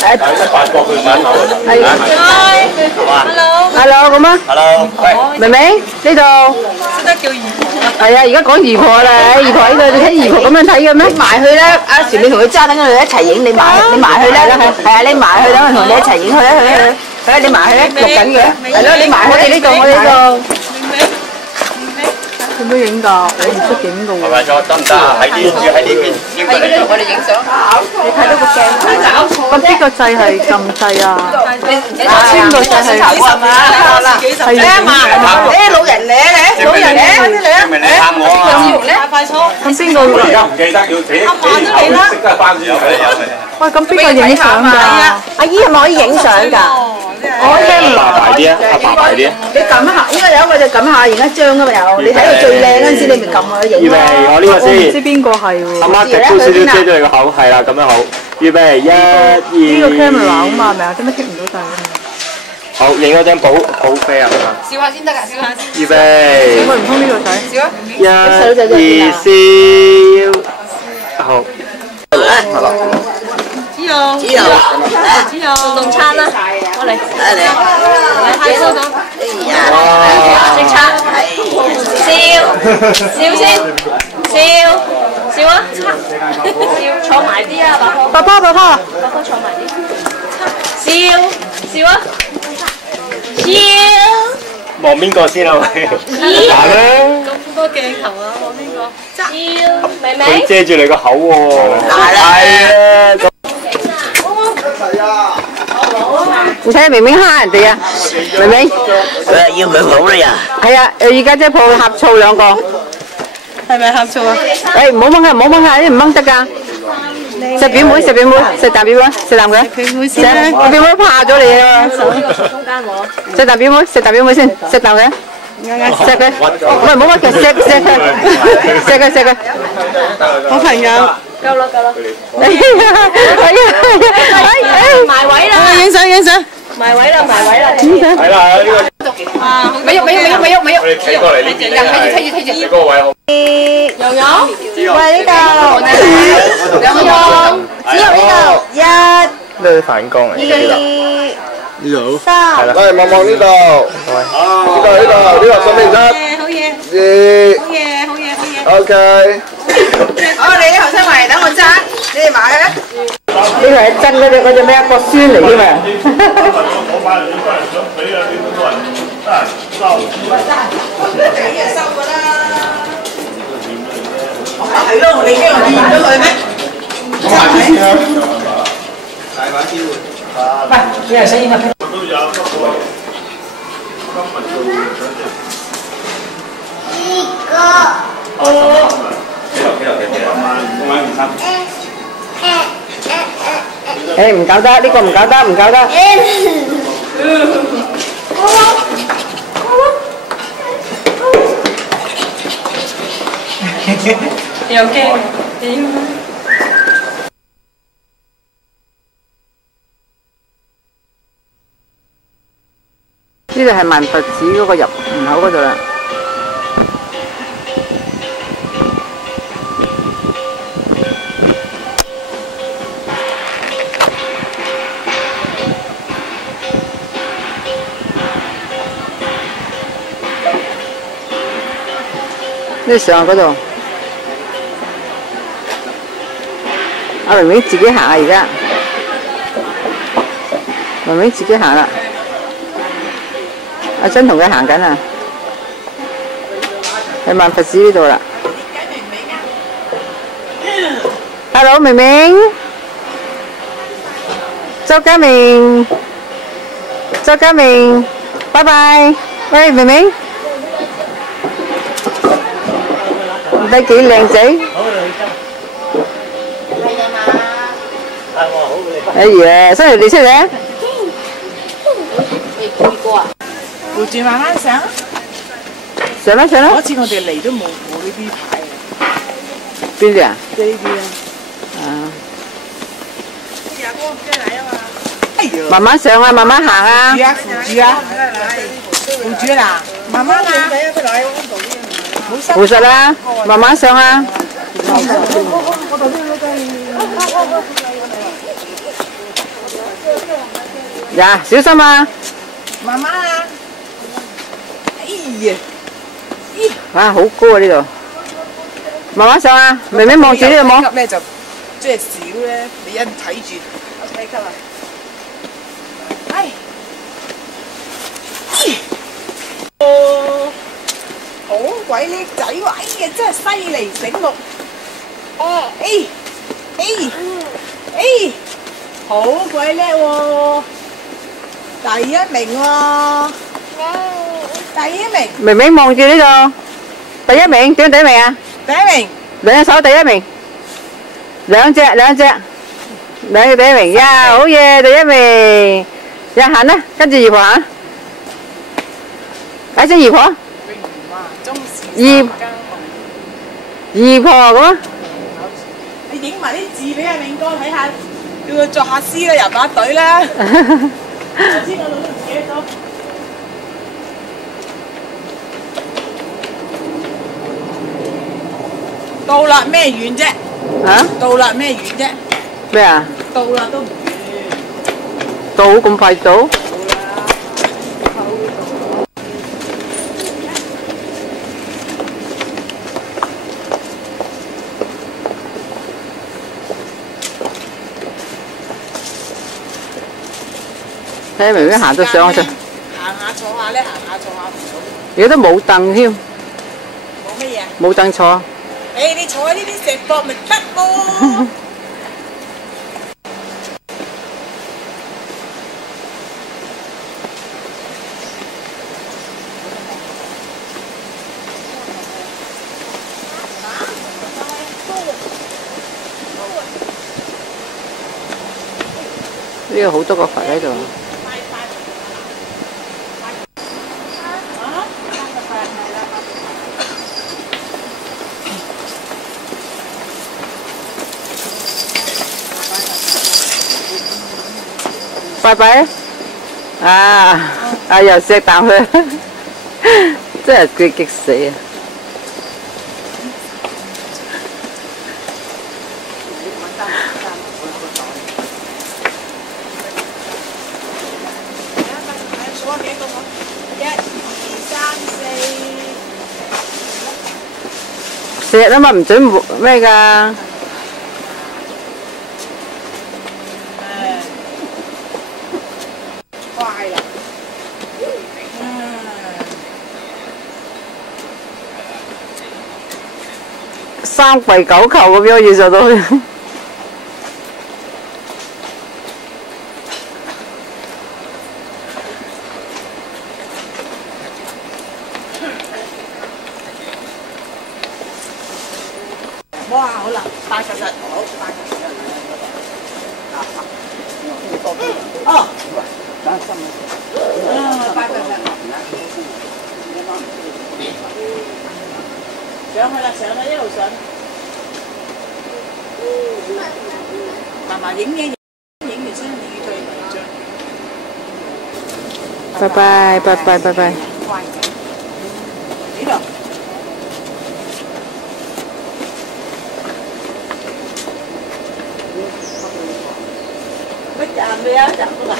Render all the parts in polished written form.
法國佢買頭。係。Hello， 咁啊。Hello， 明明呢度。識得叫姨婆。係啊，而家講姨婆啦，姨婆呢度你睇姨婆咁樣睇嘅咩？埋去啦，阿船你同佢揸，等我哋一齊影，你埋去啦，係啊，你埋去，等我同你一齊影去啦，去啦，你埋去啦，錄緊嘅，係咯，你埋我哋呢度，我哋呢度。做咩影㗎？我唔識影㗎喎。係咪咗得唔得啊？喺呢邊影過嚟。我哋影相。你睇到個鏡，咁邊個掣係撳掣啊？邊個掣係？係誒老人咧，老人咧，快啲嚟啊！明你喊我啊！快速。咁邊個？而家唔記得要寫，識得翻先。喂，咁邊個影相㗎？阿姨係咪可以影相㗎？我聽唔落。大啲啊，阿爸大啲啊。你撳一下，應該有一個就撳下影一張㗎嘛有。你睇到最靚嗰陣時，你咪撳佢影。預備，我呢個先。唔知邊個係喎？阿媽夾高少少遮住你個口，係啦，咁樣好。預備，1、2。呢個 camera 啊嘛，係咪啊？點解剔唔到掣？好，影嗰張寶飛啊！笑下先得㗎，笑下先。預備。喂，唔通呢個仔？笑啊！1、2，笑。好。係啦。只有動餐啦，我嚟，嚟快速咁，即刻，笑先，笑啊，笑，坐埋啲啊，爸爸坐埋啲，笑啊，笑，望邊個先啊？喂，行啦！咁多鏡頭啊，望邊個？笑，明明，佢遮住你個口喎，係啊。你睇明明蝦人哋啊，明明。要唔要抱你啊？係啊，而家即係抱呷醋兩個。係咪呷醋啊？誒唔好掹啊，唔好掹啊，你唔掹得㗎。食表妹，食啖表妹，食啖佢。表妹先啦。我表妹怕咗你啊！中間我。食啖表妹，食啖表妹先，食啖佢。錫佢，喂唔好乜嘅，錫佢。好朋友。夠啦。埋位啦！影相。埋位啦！係啦，呢個。咪喐！我哋企過嚟呢邊咧，睇住。你嗰個位好。悠悠，喂呢度，只有呢度1、呢啲反光嚟嘅。呢度。 3。嚟望望呢度。呢度準備1、2。OK。好，你啲後生埋嚟，等我揸，你哋埋去啦。呢個係真嗰隻咩啊？個孫嚟添啊！我買嚟呢個係想俾啊啲多人收。收㗎啦。係咯，你驚我見咗佢咩？大把機會。喂，你係想影啊？都有，不過今日做想點？幾多？買唔三。誒唔搞得，呢個唔搞得。又驚。呢度係萬佛寺嗰個入門口嗰度啦。呢上嗰度，阿明明自己行啊！而家明明自己行啦。阿珍同佢行緊啊，喺萬佛寺呢度啦。Hello， 明明，周家明，拜拜。喂，明明，唔睇幾靚仔。哎呀，新嚟你出嚟啊！扶住慢慢上。上啦！嗰次我哋嚟都冇呢啲牌。邊啲啊？即係呢啲啊。啊。慢慢上啊，慢慢行啊。扶住啦，慢慢啊。扶實啦，慢慢上啊。呀，小心啊！慢慢啊！哎呀，哇，好高啊呢度！慢慢上啊，妹妹望住呢度冇？級咧就即係少咧，你一睇住低級啊！唉，哦，好鬼叻仔喎！哎呀，真係犀利醒目。好鬼叻喎！第一名喎！第一名，妹妹望住呢度，第一名，點樣第一名啊？第一名，兩隻手第一名，兩隻第一名，呀，好嘢，第一名，呀行啦，跟住姨婆行，睇先姨婆，姨婆咁啊，你影埋啲字俾阿明哥睇下，叫佢作下詩啦，入下隊啦。頭先我老都唔記得咗。到啦，咩遠啫？啊？到啦，咩遠啫？咩啊？到啦都唔遠。到咁快到？到啦。睇下妹妹行到上去。行下坐下咧，行下坐下唔坐。而家都冇凳添。冇乜嘢？冇凳坐。你坐喺呢啲石壆咪得咯。呢度好多個佛喺度。拜拜啊！又錫啖佢，真係佢激死啊！數下幾多個？1、2、3、4。錫啊嘛，唔准咩㗎？快啦！三跪九叩咁樣要做到佢。哇！好啦，拜實實，好拜實實。哦。拜實實。上去啦，上去一路上。慢慢影影完先，你要再張。拜拜拜拜拜拜。乖仔。呢度。Biết chạm đi á, chạm tôi này.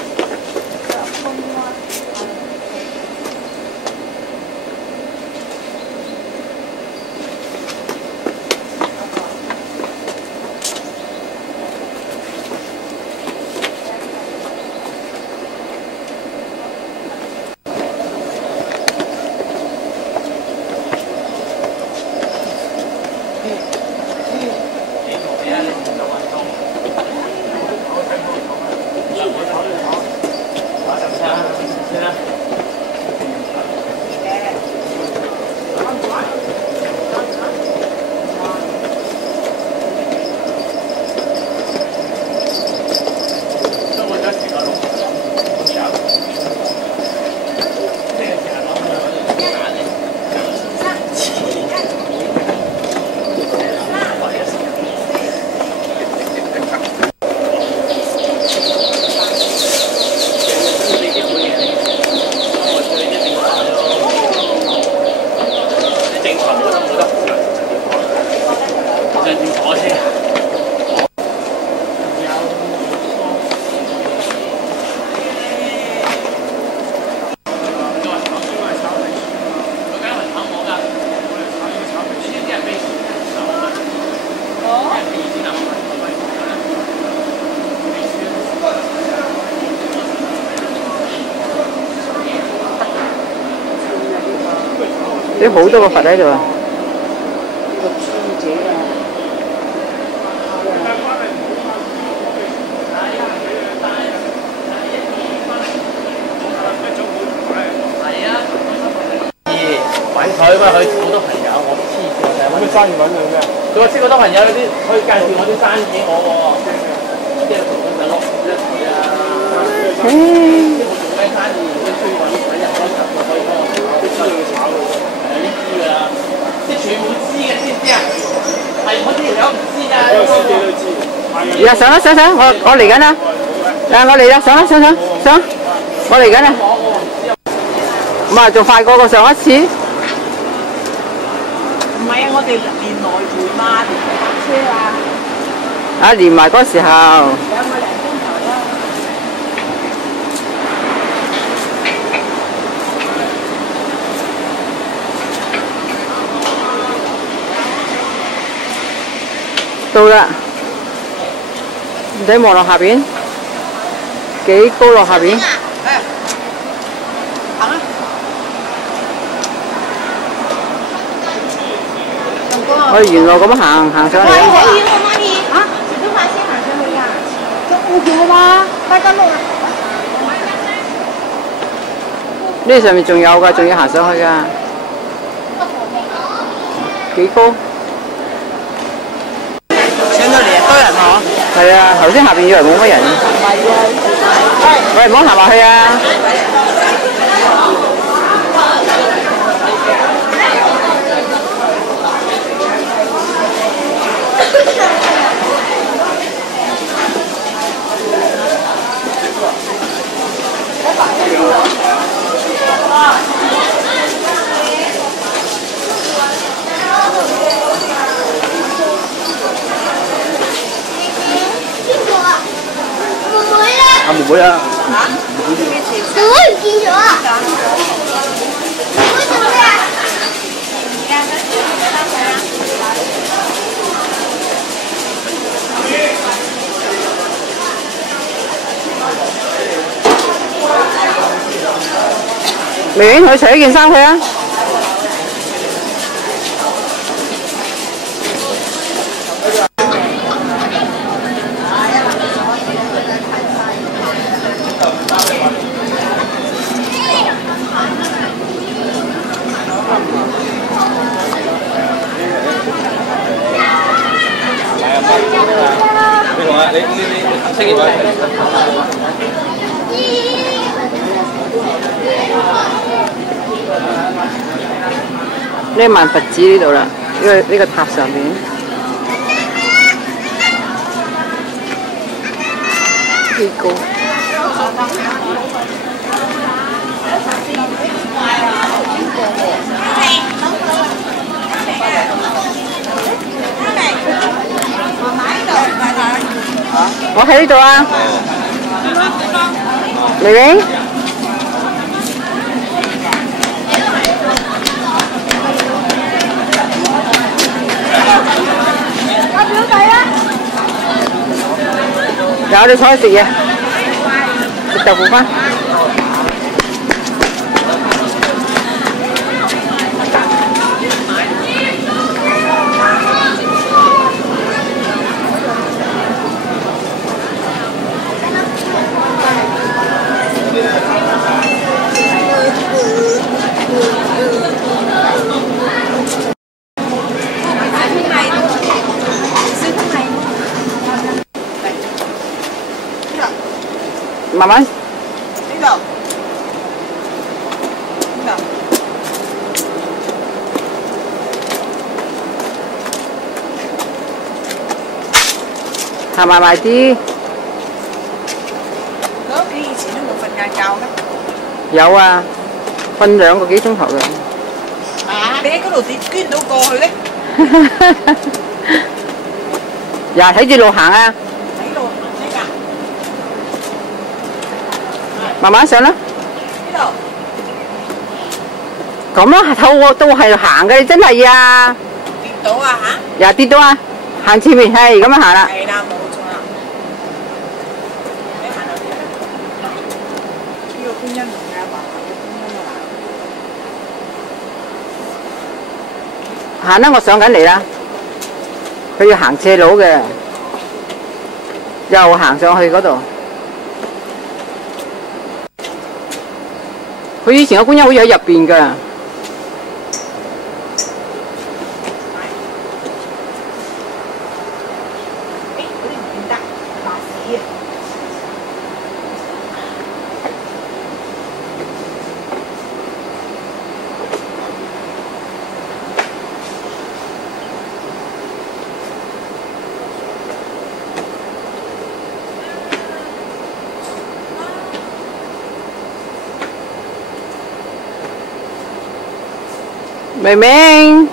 啲好多個佛喺度啊！揾佢嘛，佢好多朋友，我黐線成日揾啲生意揾佢咩？佢話識好多朋友，有啲可以介紹我啲生意俾我喎，即係同佢咪落一次啊！即係我做咩生意，都需要揾人幫手，所以我都知道要炒嘅喎，係呢啲㗎啦，即係全部知嘅，知唔知啊？係我啲友唔知㗎，我知都知。而家上啦上，我嚟緊啦！我嚟啦，上啦上，我嚟緊啦！唔係仲快過上一次？唔係啊，我哋連來回嘛，連搭車啊。啊，連埋嗰時候。2個零鐘頭啦。到啦，唔使望落下邊，幾高落下邊。我哋沿路咁行上嚟。可以啊？普通話先行上去啊？咁唔叫嘛？大家路。呢上面仲有㗎，仲要行上去㗎。幾高？上到嚟多人嗬？係啊，頭先下邊以為冇乜人。喂，唔好行埋去啊！阿妹妹啊！妹唔見咗啊！妹做咩啊？明明佢除咗件衫佢啊！你同啊，你星期幾？呢萬佛寺呢度啦，呢個塔上面幾高。我喺呢度啊，明明。我表弟啊！有你坐喺食嘢，食豆腐花。慢慢。呢度。呢度。行埋啲。佢屋企以前都冇瞓晏覺咩？有啊，瞓2個幾鐘頭嘅。你喺嗰度點捐到過去咧？又係睇住路行啊！喺度行啫㗎。慢慢上啦。呢度。咁啦，透都係行嘅，你真係啊！跌到啊嚇！又跌到啊！行前面係咁樣行啦。係啦，冇錯啦。你行到邊？呢個觀音同你阿爸行嘅觀音啊！行啦，我上緊嚟啦。佢要行斜路嘅，又行上去嗰度。佢以前個觀音好似喺入邊㗎。明明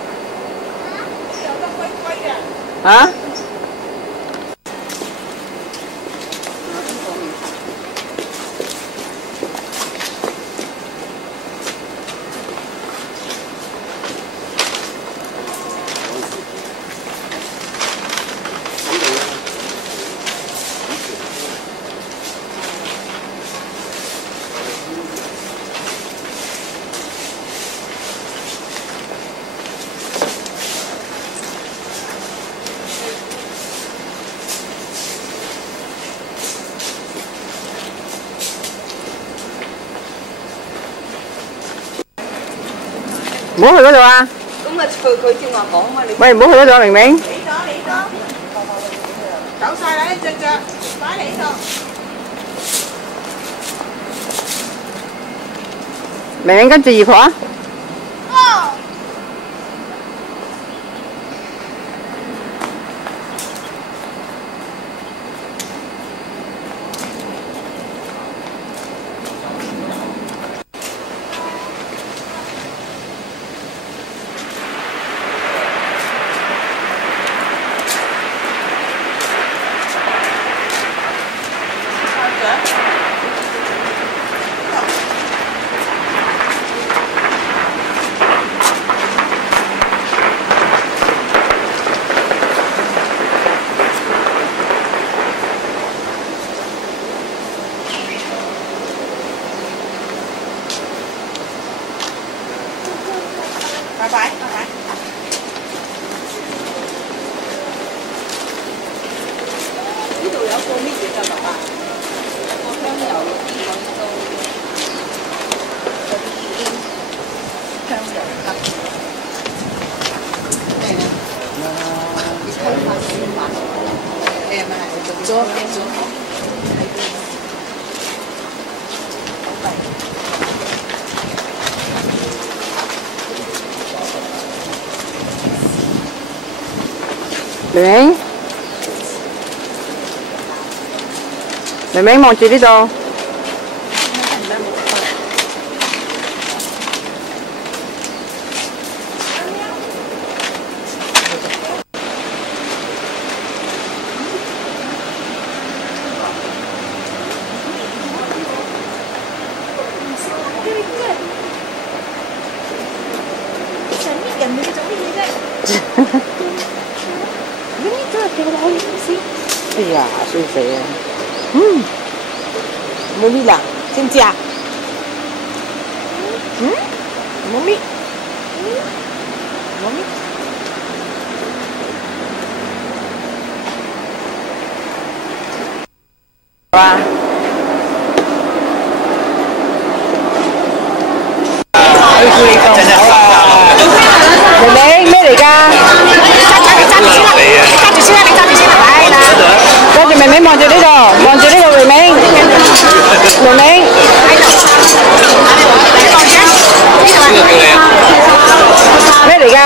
啊？唔好去嗰度啊！咁啊，佢正話講啊，你喂，唔好去嗰度啊，明明。你走晒啦，一隻腳擺喺度。明明跟住二婆啊！拜拜，拜拜。呢度有個咩嘢㗎，爸爸？有個香油嗰啲嗰啲都香油汁。咩咧？你睇下先買。誒咪做咗嘅做好。明明，明明望住呢度。想搣人哋做乜嘢啫？哎呀，衰死啊！冇搣啦，知唔知啊？冇搣，冇搣。哇！明明咩嚟㗎？揸住先啦！係啦。跟住明明望住呢度，望住呢個明明，明明。咩嚟㗎？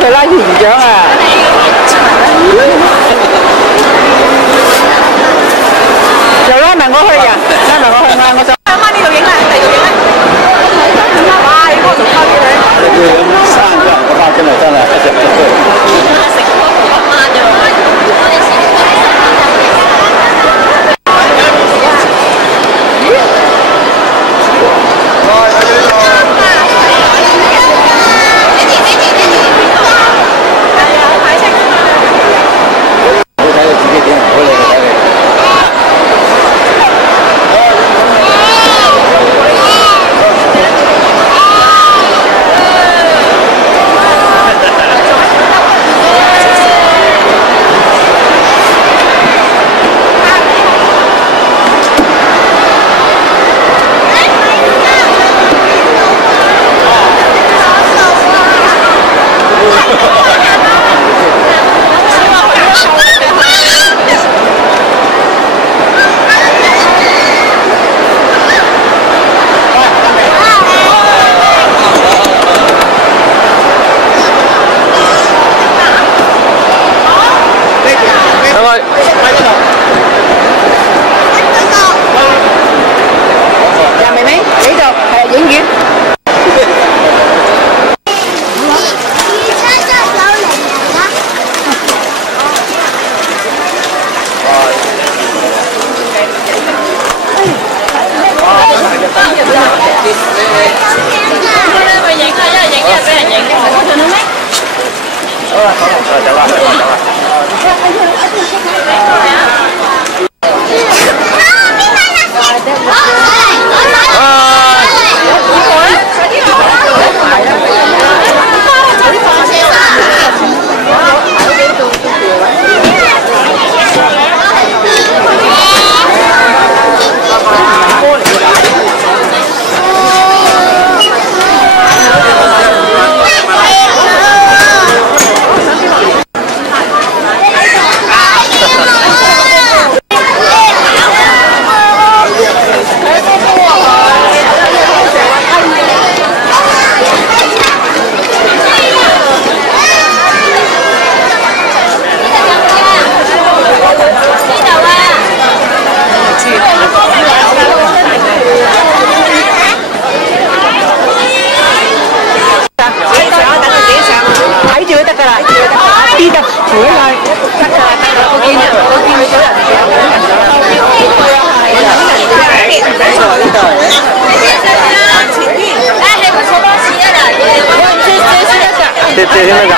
佢拉團長啊！又拉埋我去啊！拉埋我去啊！我想啱啱呢度影啦，第度影啦。哇！呢個仲多啲你。3個人嘅話真係一隻隻借先得㗎。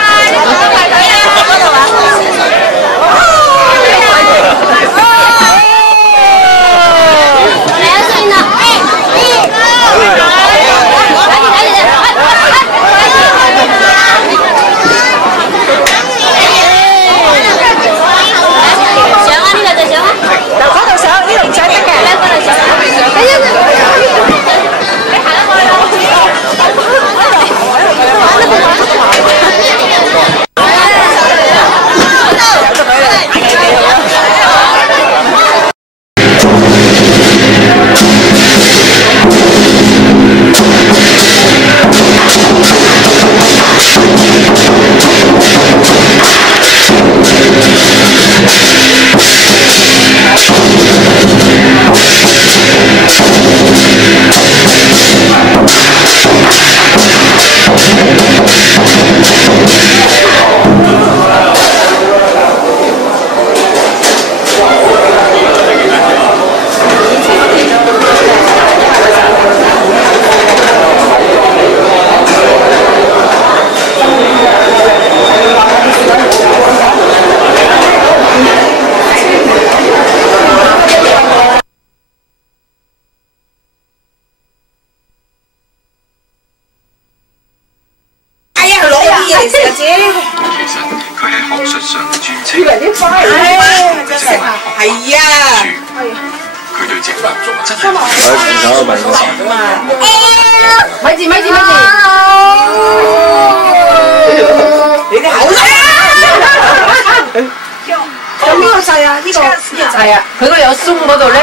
係啊，佢嗰有鬆嗰度咧，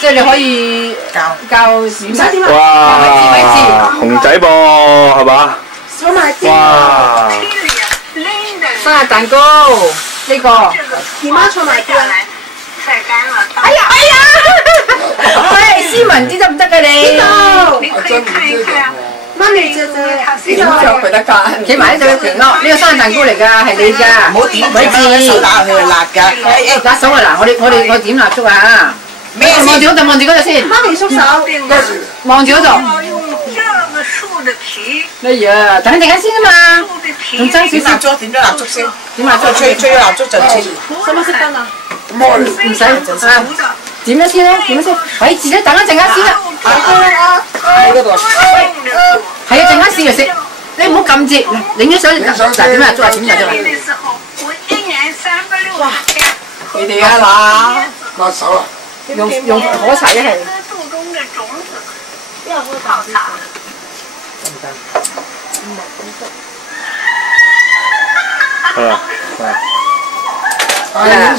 即係你可以教唔使點啊？哇！熊仔噃，係嘛？收埋啲。哇！生日蛋糕呢個。姨媽坐埋邊啊！哎呀哎呀！喂，斯文啲得唔得㗎你？媽咪姐姐，呢度佢得㗎，企埋呢度平咯。呢個生日蛋糕嚟㗎，係你㗎。唔好點，咪字。手打落去係辣㗎。打手啊嗱，我點蠟燭啊！咩？望住嗰度，望住嗰度先。媽咪縮手。望住嗰度。哎呀，等陣間先啊嘛，仲爭少少。點咗蠟燭先？點蠟燭？吹咗蠟燭就切。使唔使熄燈啊？唔使啊。點咗先啦，點咗先。喂，自己等一陣間先啦。喺嗰度。係啊，陣間先就食。你唔好撳住，影咗相嗱點啊？做下點就得啦。哇！你哋啊嘛，拿手啦，用火柴一係。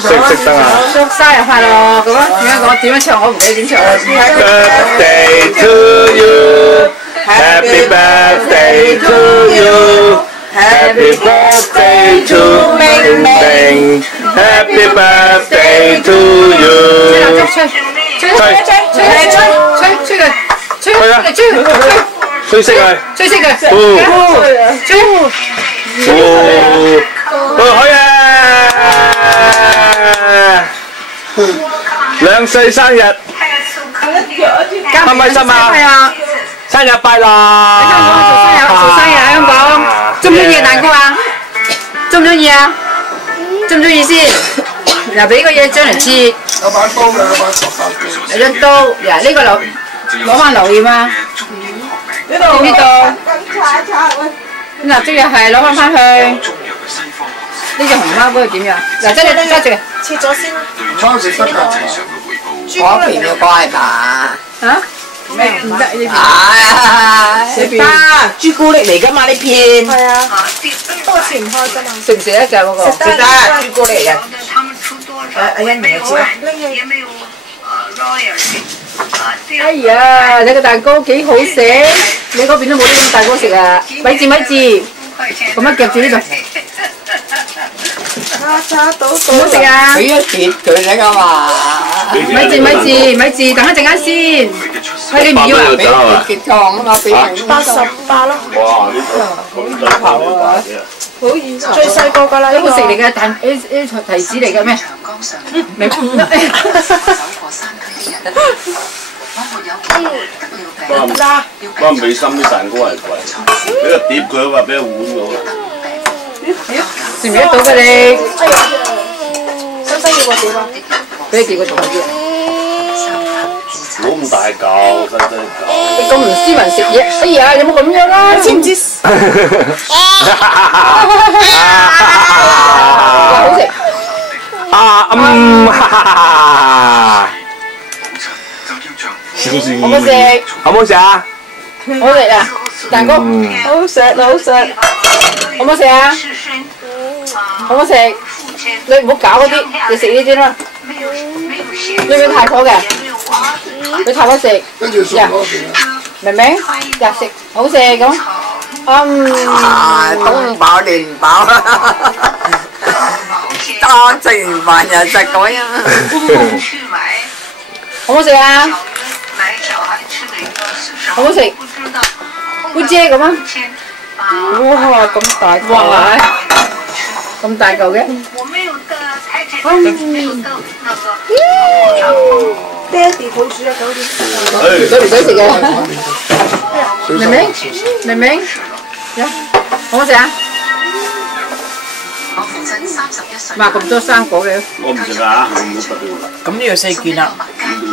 識得啊！祝生日快樂咁啊！點樣唱？我唔記得點唱。Birthday to you, Happy birthday to you, Happy birthday to 明明 Happy birthday to you。吹熄佢，吹熄佢，好嘢！2歲生日，開唔開心啊？生日快樂！喺香港做生日喺香港，中唔中意蛋糕啊？中唔中意啊？中唔中意先？嗱，俾個嘢將嚟切。有把刀嘅，有把削手機。有張刀，嗱呢個攞翻留念啊！呢度，嗱即係攞翻去。呢隻熊貓嗰個點樣？嗱，揸住，切咗先。貓食得㗎。嗰邊嘅怪吧？嚇？咩唔得呢片？得，朱古力嚟㗎嘛呢片。係啊。不過切唔開啫嘛。食唔食得㗎嗰個？食得，朱古力嚟嘅。阿欣你知啊？哎呀，你個蛋糕幾好食！你嗰邊都冇呢種蛋糕食啊！咪住，咁樣夾住呢度。叉到好食啊！俾一截佢嚟㗎嘛。咪住，等一陣間先。喂，你唔要啊？俾結帳啊嘛，俾88咯。哇！呢個咁大頭啊！好現實。最細個㗎啦，呢個食嚟嘅蛋，呢提子嚟嘅咩？明。不過美心啲蛋糕係貴，俾個碟佢話俾個碗我。食唔食得到㗎你？新要個碟啊？俾你幾個同學啲啊？冇咁大嚿，細細嚿。你咁唔斯文食嘢，哎呀，有冇咁樣啦？知唔知？好食。好唔好食？好唔好食啊？好食啊！蛋糕。好食，好食。好唔好食啊？好唔好食？你唔好搞嗰啲，你食呢啲啦。要唔要太火嘅？俾太火食。跟住送嗰邊啊！明明？日食好食咁。東飽連唔飽，當食完飯又食嗰樣。好唔好食啊？好唔好食？好姐咁啊！哇，咁大個。哇！咁大嚿嘅。爹哋抱住啊9點。水唔水食嘅？明明，呀，好唔好食啊？買咁多生果嘅。我唔食啊，我唔得嘅。咁呢要4件啦。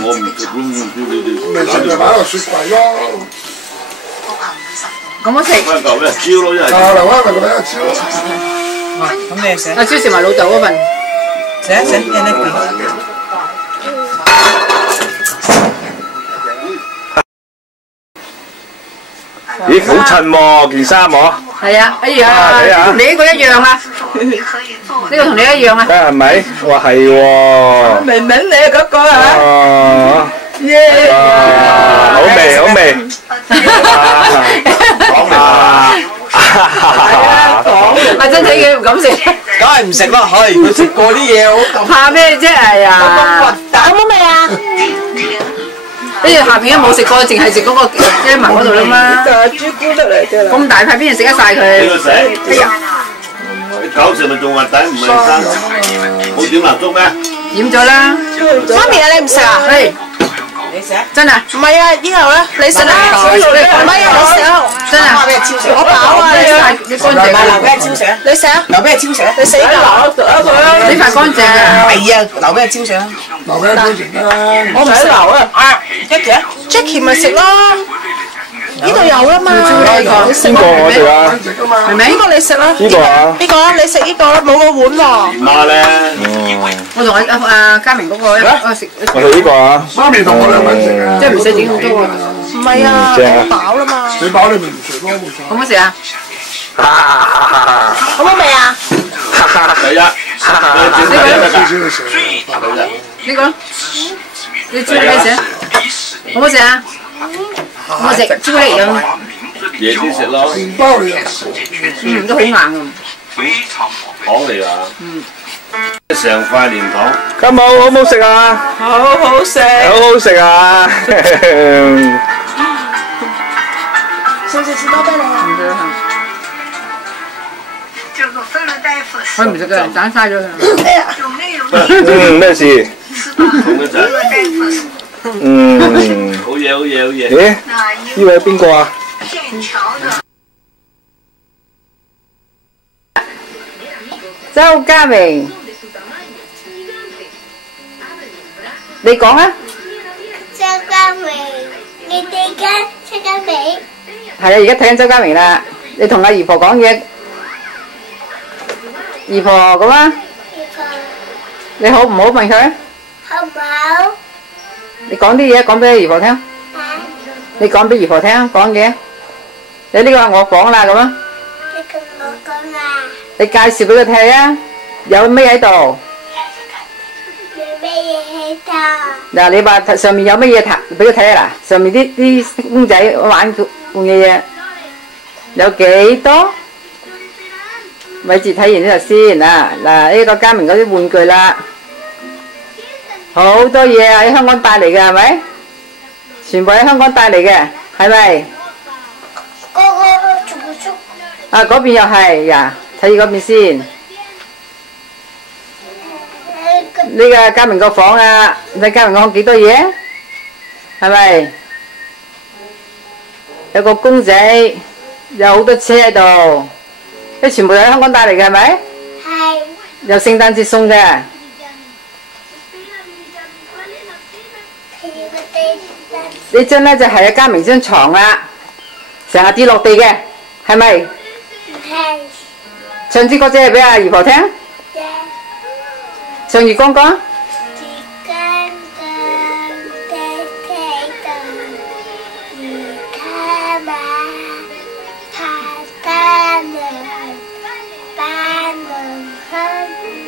我唔食，咪食咪擺落雪櫃咯。咁好食。翻嚿咩？蕉咯，一係。留翻咪咁樣蕉。咁你食？阿超食埋老豆嗰份。食一件。咦，好襯喎件衫喎。係啊，哎呀，你呢個一樣啊，呢個同你一樣啊。係咪？哇，係喎。明明你嗰個啊。哦。耶！好味，好味。講明啦。阿珍睇佢唔敢食。係唔食咯，係佢食過啲嘢好。怕咩啫？哎呀！有冇味啊？呢度下邊都冇食過，淨係食嗰個雞文嗰度啦嘛。就係朱古力嚟嘅啦。咁大塊邊人食得晒佢？呢個食。啲狗食咪仲核突，唔係生。冇點蠟燭咩？點咗啦。媽咪啊，你唔食啊？係。你食？真啊？唔係啊，以後咧你食啦。唔係啊，你食啊。真啊？我飽啊，你乾淨啊？留俾阿超食啊！你食啊？留俾阿超食啊！你死啦！呢塊乾淨啊！係啊，留俾阿超食啊！留俾佢食啦。我唔使留啊！啊，Jackie 咪食咯，呢度有啦嘛。邊個我食啊？係咪？呢個你食啦。呢個啊？呢個啊，你食呢個啦，冇個碗喎。媽咧，我同阿嘉明嗰個我食，我食呢個啊。媽咪同我兩個人食啊。即係唔使整咁多啊！唔係啊，正啊我飽啦嘛。你飽你咪唔食咯，冇錯。好唔好食啊？好冇味啊？第一，少少去食。呢個，你朱古力咩食？好唔好食啊？好唔好食？朱古力咁，夜啲食咯，包你啊！都好硬啊！糖嚟㗎。成塊蓮糖。家母好唔好食啊？好好食。好好食啊！想唔想士多啤梨啊？佢唔食嘅，斬晒咗佢。咩事？咁嘅就。好嘢，好嘢，好嘢。咦？呢位邊個啊？周家明，你講啊！周家明，你哋跟周家明。係啊，而家睇緊周家明啦。你同阿姨婆講嘢，姨婆咁啊？你好唔好問佢？好唔好？你講啲嘢講俾姨婆聽。你講俾姨婆聽講嘢。你呢個係我講啦咁啊？呢個我講啊。你介紹俾佢睇啊！有咩喺度？有咩嘢喺度？嗱，你話上面有乜嘢睇俾佢睇啊？嗱，上面啲公仔玩嘅嘢有幾多？咪住睇完呢度先啊！嗱，呢個嘉明嗰啲玩具啦，好多嘢啊！喺香港帶嚟嘅係咪？全部喺香港帶嚟嘅係咪？啊，嗰邊又係呀，睇住嗰邊先。呢個嘉明個房啊，睇嘉明個房幾多嘢？係咪？有個公仔，有好多車喺度，啲全部喺香港帶嚟嘅係咪？係。有聖誕節送嘅。呢張咧就係阿嘉明張床啦，成日跌落地嘅，係咪？係。唱支歌仔俾阿姨婆聽。唱月光歌。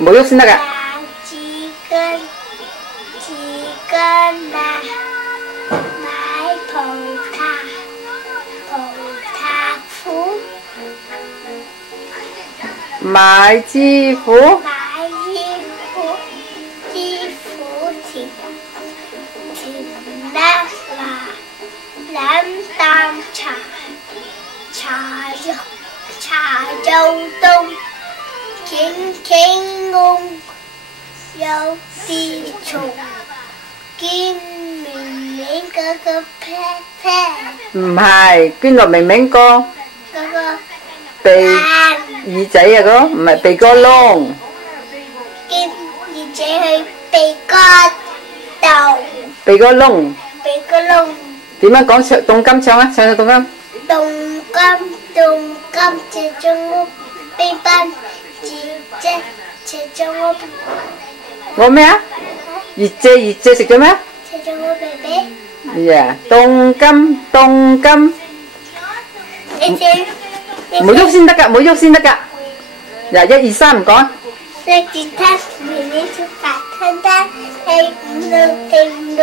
冇喐先得㗎。買支付。買支付錢得啦，飲啖茶，茶又凍，傾甕有啲重，見明明嗰個屁屁。唔係，捐落明明哥。嗰個。鼻耳仔啊，嗰唔係鼻哥窿。見耳仔去鼻哥度。鼻哥窿。鼻哥窿。點樣講唱動金唱啊？唱咗動金。動金，切中屋邊班，切中屋。我咩啊？熱姐食咗咩？切中屋 BB。呀，動金。你知。唔好喐先得㗎，唔好喐先得㗎。嗱，1、2、3唔講。食住餐，明明食飯餐，係5、6、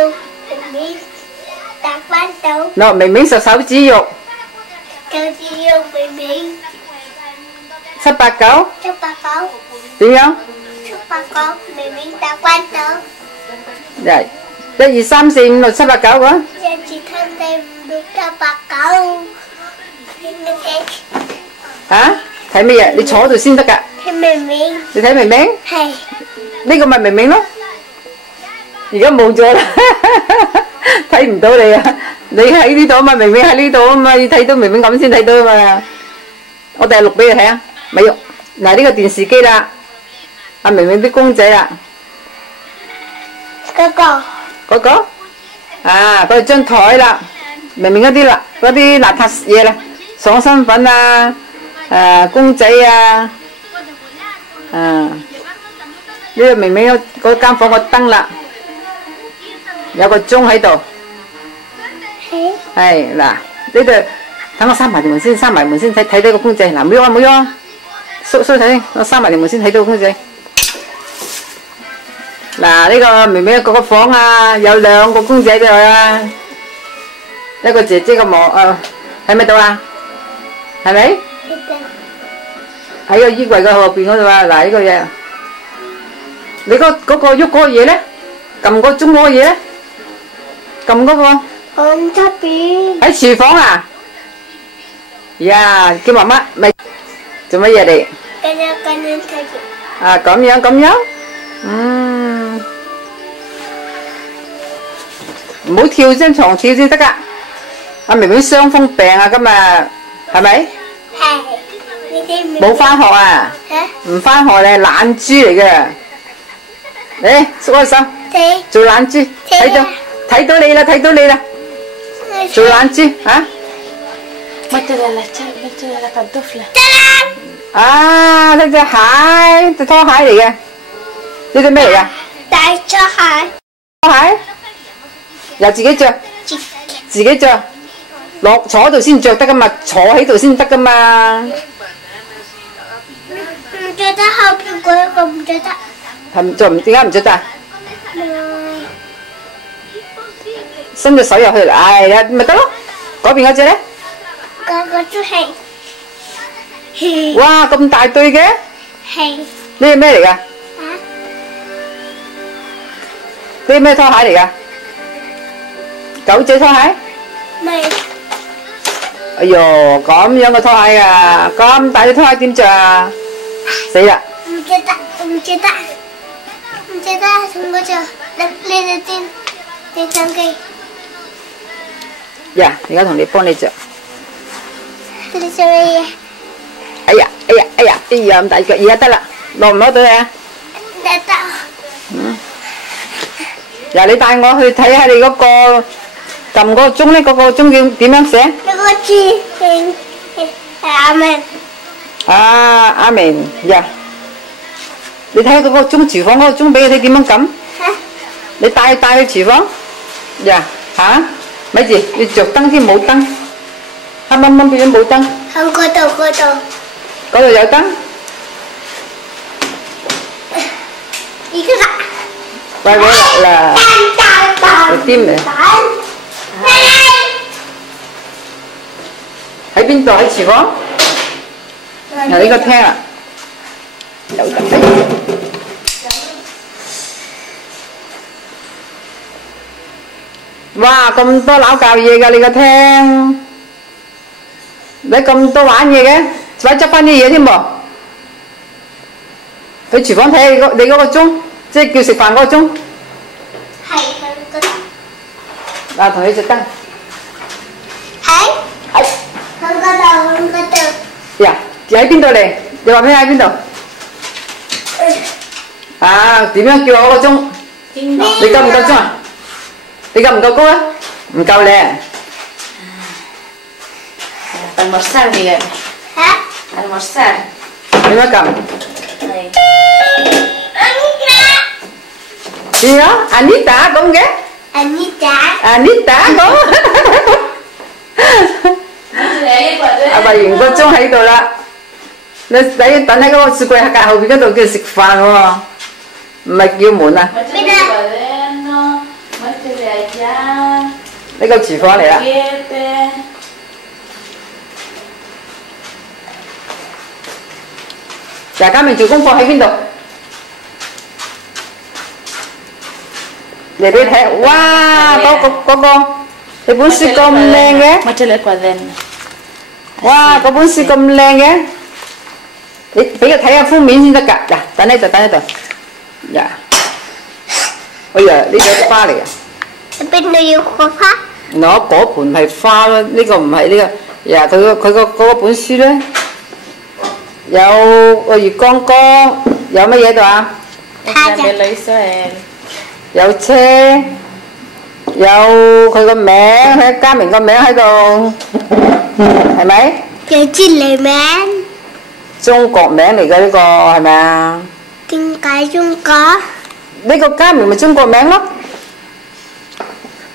明明打翻手。嗱，明明食手指肉。手指肉明明。7、8、9。7、8、9。點樣？7、8、9，明明打關鬥。嚟，1、2、3、4、5、6、7、8、9個。1、2、3、4、5、6、7、8、9。嚇？睇乜嘢？你坐度先得㗎。睇明明。你睇明明？係。呢個咪明明咯。而家冇咗啦，睇唔到你啊！你喺呢度啊嘛，明明喺呢度啊嘛，要睇到明明咁先睇到啊嘛。我第日錄俾你睇啊，咪喐嗱呢個電視機啦，阿明明啲公仔啦，嗰個啊，嗰度張台啦，明明嗰啲啦，嗰啲邋遢嘢啦，爽身粉啊，公仔啊，呢個明明嗰間房個燈啦。有個鐘喺度，係嗱呢度，等我閂埋條門先，閂埋門先睇到個公仔。嗱，唔好喐啊，唔好喐啊，縮睇先，我閂埋條門先睇到個公仔。嗱，呢個明明嗰個房啊，有2個公仔喺度啊，一個姐姐個睇咪到啊？係咪？喺個衣櫃嘅後邊嗰度啊！嗱，呢個嘢，你嗰個喐嗰個嘢咧，撳個鐘嗰個嘢咧？撳嗰個喺出邊。喺廚房啊！呀，叫媽媽咪做乜嘢嚟？咁樣睇住。啊，咁樣，唔好跳張床跳先得噶。阿明明傷風病啊，今日係咪？係。冇返學啊？唔返學你係懶豬嚟嘅。嚟，縮開手。做懶豬，睇到你啦，做懶豬嚇！啊，呢隻鞋，隻拖鞋嚟嘅，呢隻咩嚟㗎？大拖鞋。拖鞋？又自己着？自己着？坐喺度先着得噶嘛，坐喺度先得噶嘛。唔着得後邊嗰個唔着得。點解唔着得？伸隻手入去，哎呀，咪得咯。嗰邊嗰隻咧？嗰個都係。哇，咁大對嘅？係。呢係咩嚟㗎？呢係咩拖鞋嚟㗎？狗仔拖鞋？未。哎呦，咁樣嘅拖鞋啊，咁大隻拖鞋點着啊？死啦！唔着得，同我着，你電相機。呀，而家同你幫你着。你做乜嘢？哎呀，咁大腳，而家得啦，攞唔攞到啊？得。呀，你帶我去睇下你嗰個撳嗰個鐘咧，嗰個鐘叫點樣寫？嗰個字係阿明。阿明呀，你睇下嗰個鐘廚房嗰個鐘俾佢睇點樣撳？你帶去廚房。呀，嚇，咪住，你着燈添，冇燈，黑掹掹變咗冇燈。喺嗰度。嗰度有燈。一個啦。喂啦，有啲咩？喺邊度？喺廚房。嗱，呢個廳啊，有燈。哇！咁多撈教嘢㗎，你個廳，你咁多玩嘢嘅，快執翻啲嘢添噃。去廚房睇下你嗰個鐘，即係叫食飯嗰個鐘。係喺嗰度。嗱，同你着燈。喺嗰度。呀，喺邊度嚟？你話俾我喺邊度？啊，點樣叫我個鐘？你夠唔夠鐘啊？你夠唔夠高啊？唔夠咧。almorzar, Miguel. Almorzar. Ven acá. Gì đó? Anita con ghé. Anita con. Bà Duyên có chú喺度啦。你等喺嗰個雪櫃架後邊嗰度叫食飯喎，唔係叫門啊。呢個廚房嚟啦。嗱，家明做功課喺邊度？嚟俾你睇，哇！嗰個你本書咁靚嘅，我這裡掛燈。哇！嗰本書咁靚嘅，你俾佢睇下封面先得㗎。嗱，等喺度，等喺度。呀！哎呀，呢朵花嚟啊！邊度要個花？攞嗰盤係花咯，呢個唔係呢個。呀，佢嗰本書咧，有個月光光，有乜嘢度啊？太陽。女生。有車，有佢個名，喺家明個名喺度，係咪？有知你名？中國名嚟嘅呢個係咪啊？點解中國？呢個家明咪中國名咯。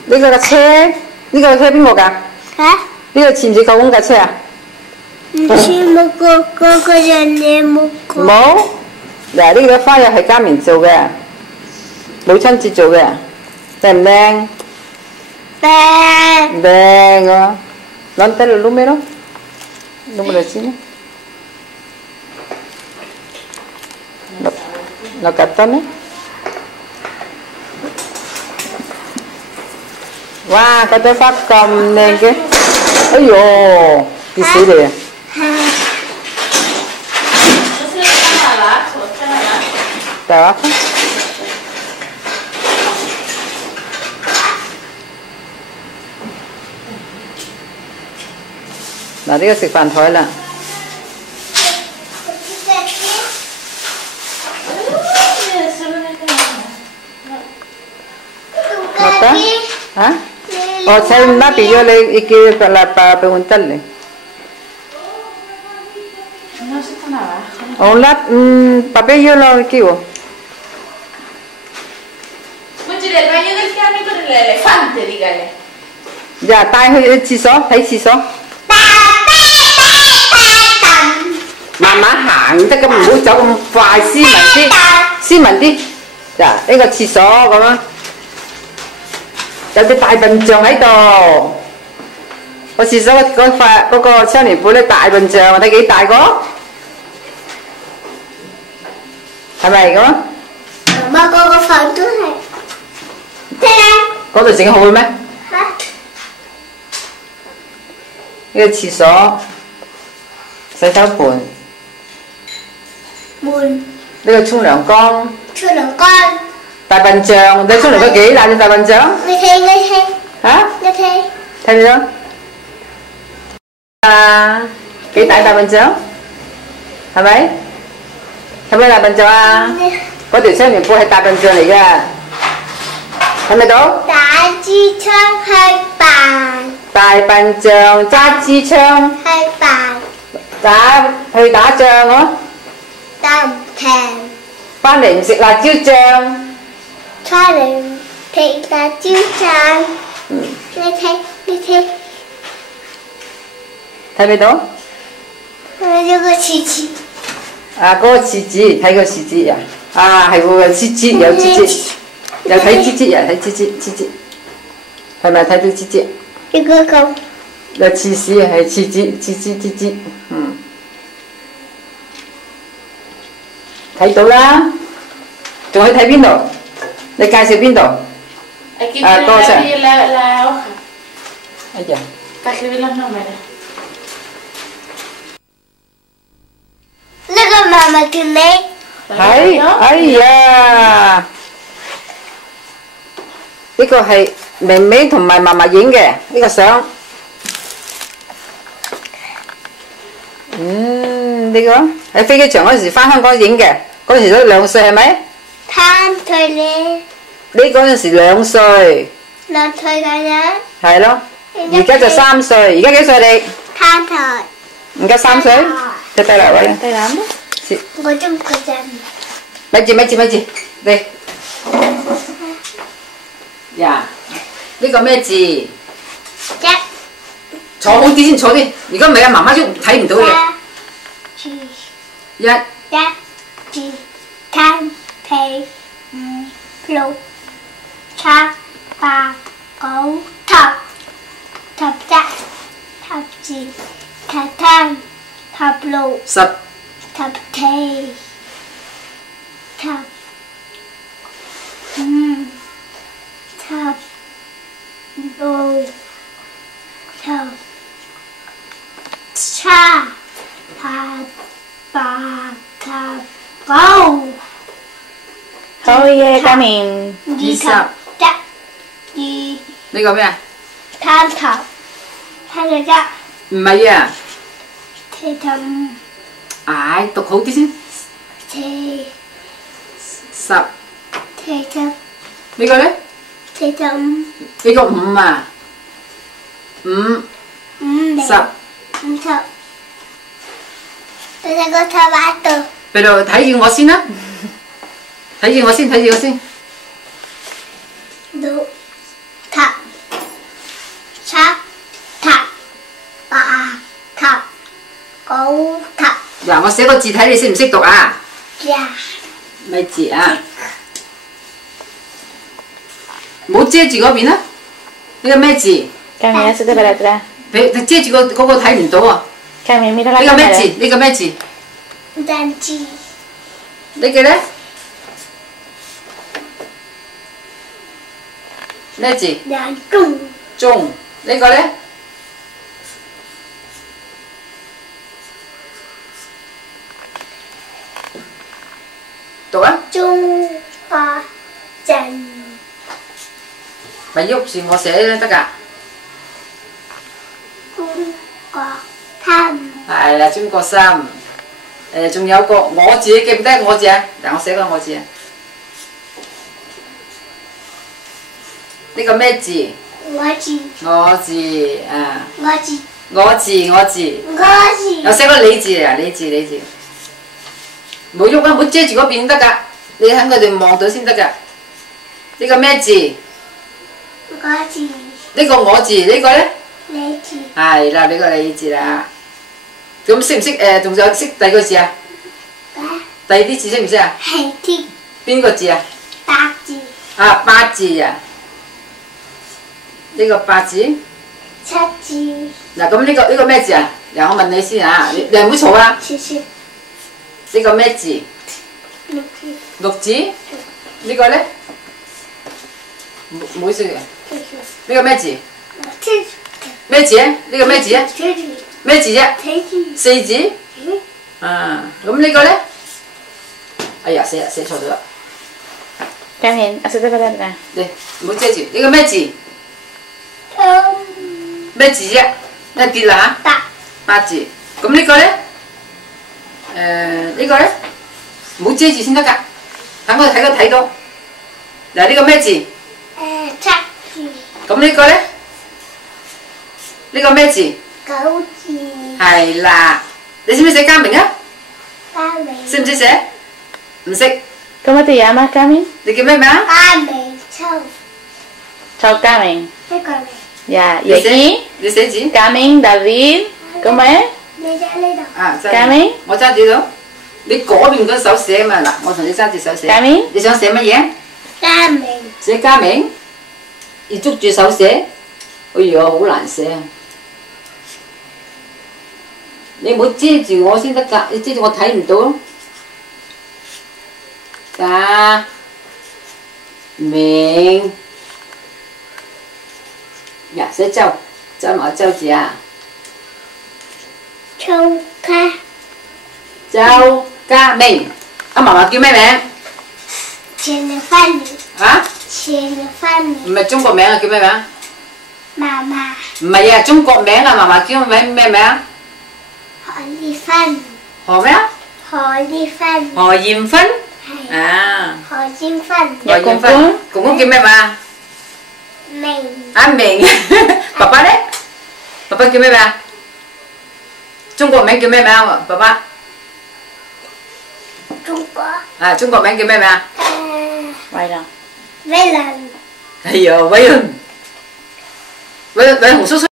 呢個車，呢個車邊個㗎？嚇？呢個似唔似舅公架車啊？唔似冇個人嘢冇個。冇。嗱，呢個花又係家明做嘅。母親節做嘅，靚唔靚？靚。靚啊！攞得嚟攞咩咯？攞冇嚟先。攞夾得咩？哇！嗰朵花咁靚嘅，哎呦，跌死你啊！大話。嗱，呢個食飯台啦。Mata? Hah? Oh, saya nabi yo le iki kelapa peuntal le. Oh, lat pape yo lo iki wo. Mucho del baño del piano con el elefante, dígale. Ya, tai去廁所睇廁所。慢慢行得咁，唔好走咁快，斯文啲，斯文啲。嗱，呢個廁所咁樣，有隻大笨象喺度。個廁所嗰個窗簾布咧大笨象，睇幾大個？係咪咁啊？媽媽個房都係。對啊。嗰度整好嘅咩？嚇！呢個廁所、洗手盆。門。呢個沖涼缸。沖涼缸。大笨象，你沖涼缸幾大隻大笨象？你睇。嚇？你睇。睇到？啊，幾大大笨象？係咪？係咪大笨象啊？嗰條窗簾布係大笨象嚟㗎，睇唔睇到？打支槍係扮。大笨象揸支槍。係扮。去打仗咯。打唔停。翻嚟唔食辣椒醬。翻嚟唔食辣椒醬。你睇。睇唔睇到？有個廁紙。啊，嗰個廁紙，睇個廁紙啊！啊，係喎，有廁紙，有廁紙，又睇廁紙，又睇廁紙，係咪睇到廁紙？一個咁。有廁屎係廁紙，嗯。睇到啦，仲去睇邊度？你介紹邊度？啊，多謝。哎呀。呢個媽媽叫你。係，哎呀，呢個係明明同埋嫲嫲影嘅呢個相。呢個喺飛機場嗰陣時返香港影嘅，嗰陣時都2歲係咪？攤退你。你嗰陣時2歲。2歲嘅人。係咯，而家就3歲，而家幾歲你？攤退。而家3歲。得啦，喂。得啦。我中嗰陣。咪住，嚟。呀，呢個咩字？坐好啲先，坐啲。如果唔係啊，媽媽喐睇唔到嘢。1、2、3、4、5、6、7、8、9、10、11、12、13、14、15、16、thập thề thập thập đồ thập cha thập bà thập bầu. Thôi Carmen. Di thập chắc di. 呢個咩啊？ Than thập than được chưa? 唔係啊。 Thì thầm. Ai讀好啲先。 Thì 十。 thì thầm. 呢個咧？ Thì thầm. 呢個五啊。五。十。五十。你睇個睇把度。俾度睇住我先啦。睇住我先，睇住我先。六塔七塔八塔九塔。嗱，我寫個字睇你識唔識讀啊？呀。咪字啊！冇遮住嗰邊啦。呢個咩字 Carmen, hazte para atrás. 俾遮住嗰個睇唔到啊！ Carmen, mira la 呢個咩 cámara. 字？呢個咩字？單字。呢個咧？咩字？兩中。中。呢個咧？讀啊！中華人。咪喐住我寫咧得㗎。中國心。係啦，中國心。仲有個我字，記唔記得我字啊？嗱，我寫個我字啊。呢個咩字？我字。我字啊。我字。我字我字。我字。有寫個你字啊，你字你字。唔好喐啊，唔好遮住嗰邊得㗎，你喺佢哋望到先得㗎。呢個咩字？我字。呢個我字，呢個咧？你字。係啦，呢個你字啦。咁識唔識仲有識第二個字啊？第二啲字識唔識啊？係啲。邊個字啊？八字。啊，八字啊！呢個八字。七字。嗱，咁呢個咩字啊？嗱，我問你先啊，你唔好嘈啊！呢個咩字？六字。六字？呢個咧？唔好識嘅。呢個咩字？咩字啊？呢個咩字啊？咩字啫？四字。啊，咁呢個咧？哎呀，寫錯咗啦！ Carmen, hazte para atrás. 你唔好遮住，呢個咩字？咩字啫？一跌啦嚇。八字。咁呢個咧？呢個咧？唔好遮住先得㗎，等我睇到。嗱，呢個咩字？七字。咁呢個咧？呢個咩字？九字。係啦，你識唔識寫家名啊？家名。識唔識寫？唔識。¿Cómo te llamas, Carmen? 你叫咩名啊？家名秋。 Chao, Carmen. 呢個名。Ya, y aquí, 你寫字。Carmen, David, ¿cómo es? 你喺呢度。啊，揸住。Carmen? 我揸住到。你嗰邊嗰手寫嘛嗱，我同你揸住手寫。Carmen? 你想寫乜嘢？家名。寫家名。要捉住手寫。哎呀，好難寫啊！你唔好遮住我先得㗎，你遮住我睇唔到。家名呀，寫周，周埋個周字啊。周家。周家明，阿嫲嫲叫咩名？錢翻嚟。啊？錢翻嚟。唔係中國名啊，叫咩名？媽媽。唔係啊，中國名啊，嫲嫲叫咩名啊？何麗芬。何咩啊？何麗芬。何艷芬。係。啊。何艷芬。何艷芬。公公叫咩名啊？明。阿明。爸爸咧？爸爸叫咩名啊？中國名叫咩名啊？爸爸。中國。啊，中國名叫咩名啊？威龍。威龍。哎呀，威龍。威龍叔叔。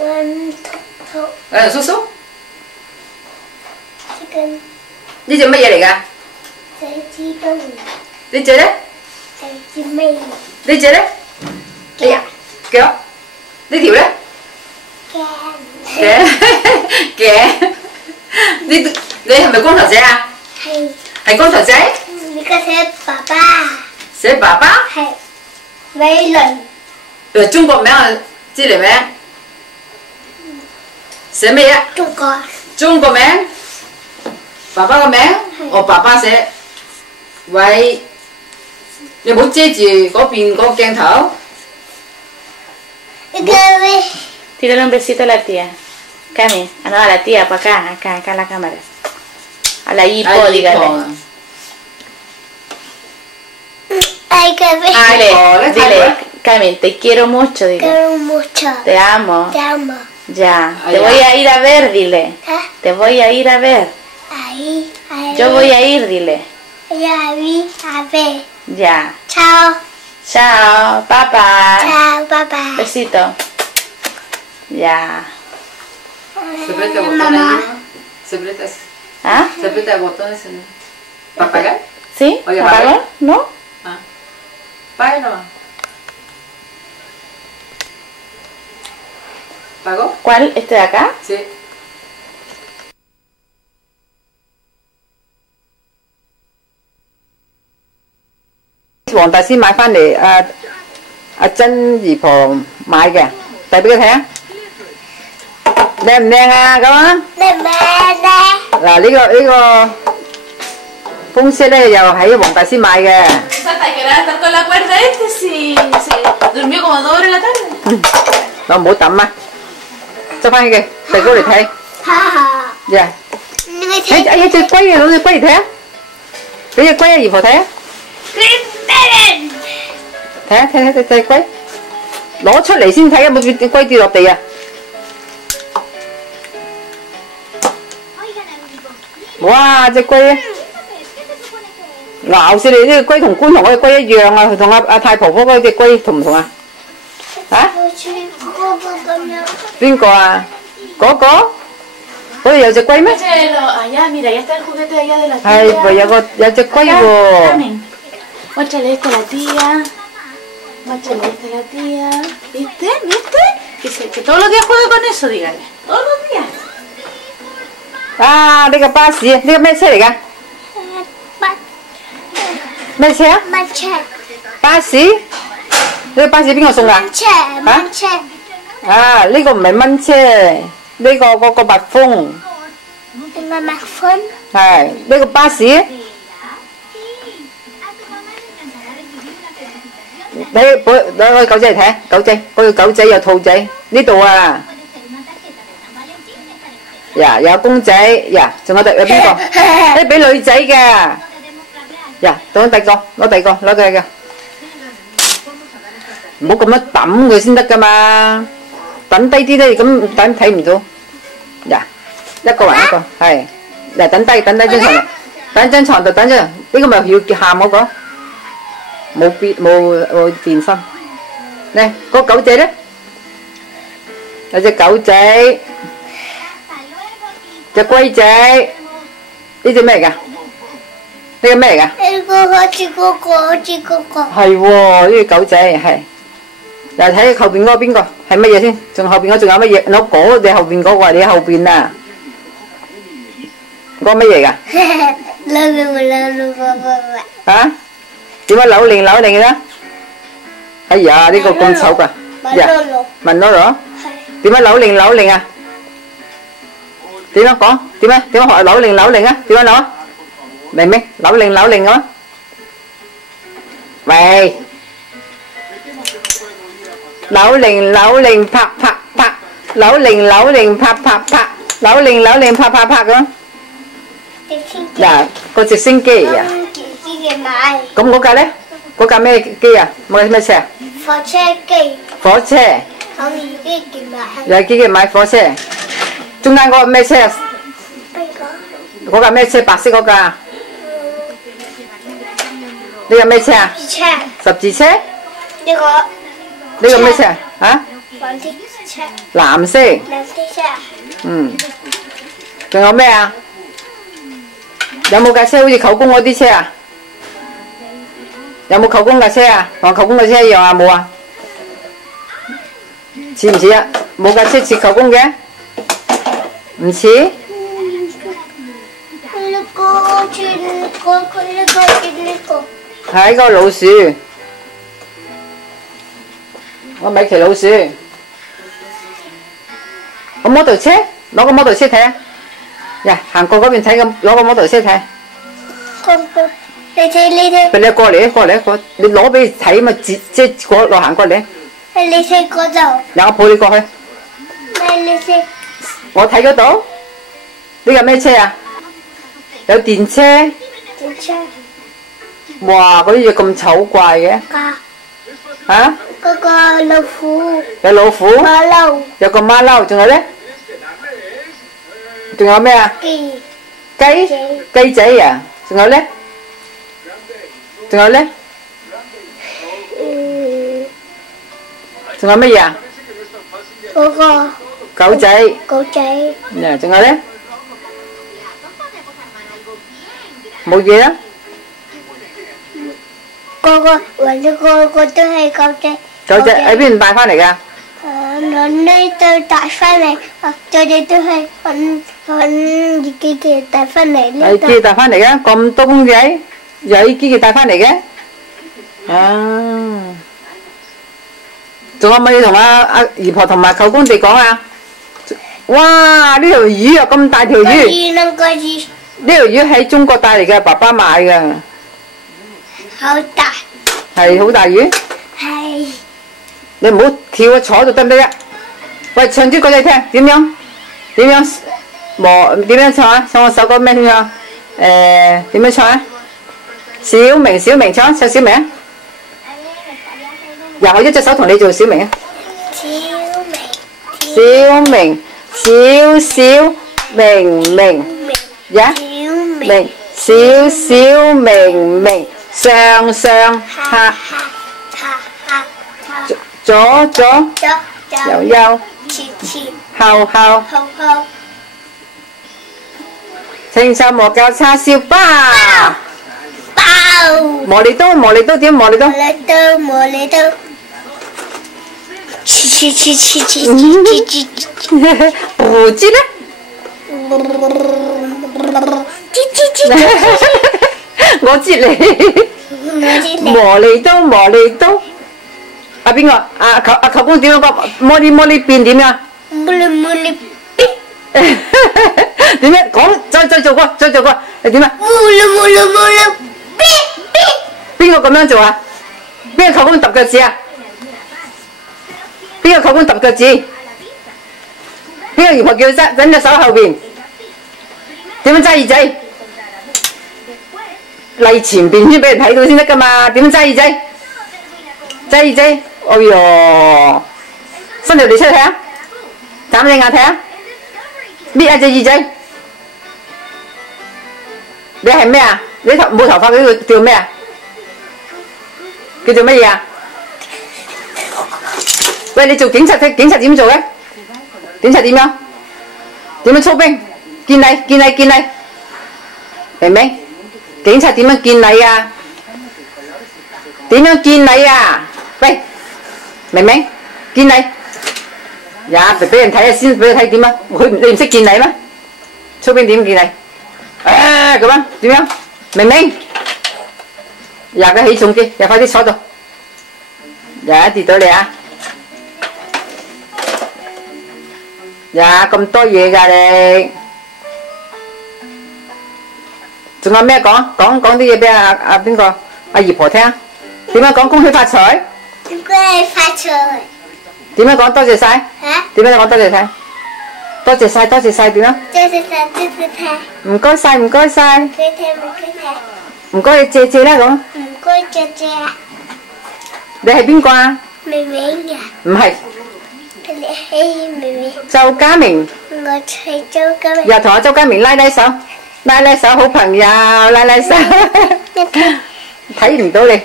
温兔兔。威龍叔叔。呢隻乜嘢嚟㗎？隻支公。呢隻咧？隻咩？呢隻咧？哎呀，腳。呢條咧？頸。頸。呢你係咪光頭仔啊？係光頭仔？呢個寫爸爸。寫爸爸？係美倫。中國名啊，知嚟名？寫咩啊？中國。中國名？爸爸個名？我爸爸寫喂，你唔好遮住嗰邊嗰個鏡頭。Tírale un besito a la tía. Cami, no, a la tía, para acá, acá la cámara. A la hipo, dígale. Ay, Cami. Dile, Cami, te quiero mucho, dile. Quiero mucho. Te amo. Te amo. Ya, te voy a ir a ver, dile. Te voy a ir a ver. Ahí, ahí. Yo voy a ir, dile. Ya vi, a ver. Ya. Chao. Chao, papá. Chao, papá. Besito. Ya. ¿Se aprieta el botón ahí? ¿Se aprieta? ¿Ah? ¿Se aprieta el botón ese? ¿Para apagar? ¿Sí? Oye, ¿Apagó? ¿No? Ah. Apaga nomás. ¿Apagó? ¿Cuál? ¿Este de acá? Sí.黃大仙買翻嚟，阿珍姨婆買嘅，遞俾佢睇啊！靚唔靚啊？咁啊？靚唔靚？嗱，呢個風車咧又喺黃大仙買嘅。Hasta que era estar con la cuerda si durmió como 2 horas en la tarde. 我唔好抌啊！執翻起佢，遞高嚟睇。呀！哎呀，隻龜啊，攞隻龜嚟睇啊！俾隻龜阿姨婆睇啊！睇下隻龜，攞出嚟先睇有冇隻龜跌落地啊！哇！隻龜啊，鬧死你！呢個龜同觀塘嗰隻龜一樣啊，同阿太婆婆嗰隻龜同唔同啊？啊？邊個啊？嗰個？嗰度有隻龜咩？係喎，有隻龜喎。Muéstrale esto a la tía. Muéstrale esto a la tía. ¿Viste? ¿Viste? Que todos los días juegue con eso, dígale. Todos los días. 啊！呢個巴士，呢個咩車嚟㗎？咩車啊？乜車？巴士？呢個巴士邊個送㗎？蚊車。啊！呢個唔係蚊車，呢個嗰個蜜蜂。唔係蜜蜂。係呢個巴士。睇攞狗仔嚟睇，狗仔嗰個狗仔有兔仔呢度啊！呀，有公仔呀，仲有邊個？誒，俾女仔嘅呀，等第二個，攞第二個，攞第二個，唔好咁樣揼佢先得噶嘛，揼低啲咧，咁等睇唔到。呀，一個還一個，係，嗱，等低張床度，等張床度，等陣，呢個咪要喊嗰個。冇變身，嚟個狗仔咧，有隻狗仔，隻龜仔，呢隻咩嚟㗎？呢個咩嚟㗎？呢個好似嗰個，好似嗰個。係喎，呢隻狗仔係。又睇後邊嗰個邊個係乜嘢先？仲後邊嗰仲有乜嘢？攞嗰隻後邊嗰個係你後邊啊？嗰個乜嘢㗎？啊？點解扭擰嘅咧？哎呀，呢個咁醜㗎！文羅羅，點解扭擰啊？點樣講？點樣學扭擰啊？點樣扭啊？明扭擰啊？喂，扭擰拍，扭擰拍，扭擰拍咁。嗱，個直升機啊！咁嗰架咧？嗰架咩機啊？咩車啊？火車機。火車。有機器買。有機器買火車。中間嗰個咩車啊？邊個？嗰架咩車？白色嗰架。呢個咩車啊？十字車。呢個咩車啊？嚇？藍色車。藍色。藍色車。嗯。仲有咩啊？有冇架車好似舅公嗰啲車啊？有冇舅公架車啊？同舅公架車一樣啊？冇啊？似唔似啊？冇架車似舅公嘅？唔似？係個老鼠，我米奇老鼠。個摩托車，攞個摩托車睇下。呀，行過嗰邊睇咁，攞個摩托車睇。你睇。你過嚟，你攞俾佢睇嘛，即過落行過嚟。你睇嗰度。嗱，我抱你過去。你睇。我睇嗰度。呢個咩車啊？有電車。電車。哇！嗰啲嘢咁醜怪嘅。嚇？嗰個老虎。有老虎。馬騮。有個馬騮，仲有咧？仲有咩啊？雞仔啊！仲有咧？仲有咧？仲有乜嘢啊？嗰個。狗仔。狗仔。嗱，仲有咧？冇嘢啦。個都係狗仔。狗仔喺邊度帶翻嚟㗎？我呢度帶翻嚟，我哋都係揾機器帶翻嚟呢度。係機器帶翻嚟嘅，咁多公仔，又係機器帶翻嚟嘅。啊！仲有冇嘢同阿姨婆同埋舅公哋講啊？哇！呢條魚啊，咁大條魚。呢條魚喺中國帶嚟嘅，爸爸買嘅。好大。係好大魚。係。你唔好跳啊，坐喺度得唔得啊？喂，唱支歌你聽，點樣唱啊？唱我首歌咩唱？點樣唱啊？小明唱小明啊！由我一隻手同你做小明啊！小明，小明呀！小明，上下。左，右，後，青菜磨教叉燒包，磨利刀點磨利刀？胡椒咧？我知你。磨利刀。阿邊個？阿舅公點樣講？摩利變點樣？摩利變。點樣講？再做過，係點啊？摩利變。邊個咁樣做啊？邊個舅公揼腳趾啊？邊個舅公揼腳趾？邊個姨婆叫佢揾隻手後邊？點樣揸耳仔？嚟前邊先俾人睇到先得㗎嘛？點樣揸耳仔？揸耳仔？哎呦！伸條脷出嚟睇下，眨隻眼睇下，搣一隻耳仔。你係咩啊？你冇頭髮嗰個叫咩啊？叫做乜嘢啊？喂，你做警察點做咧？警察點樣？點樣操兵？見禮，明唔明？警察點樣見禮啊？點樣見禮啊？喂！明唔明？見禮呀，俾人睇下先，俾佢睇點啊？你唔識見禮咩？操兵點見禮？咁啊？點樣？明唔明？呀，佢起重機，呀快啲坐度，呀跌到你啊！呀咁多嘢㗎你，仲有咩講？講啲嘢俾阿邊個？阿姨婆聽，點樣講恭喜發財？點解發財？點樣講多謝晒？嚇？點樣講多謝晒？多謝晒點樣？多謝晒。唔該晒。唔該。唔該你謝啦咁。唔該謝啊。你係邊個啊？明明啊。唔係。你係明明。周家明。我係周家明。又同阿周家明拉手，好朋友，拉手。睇唔到你。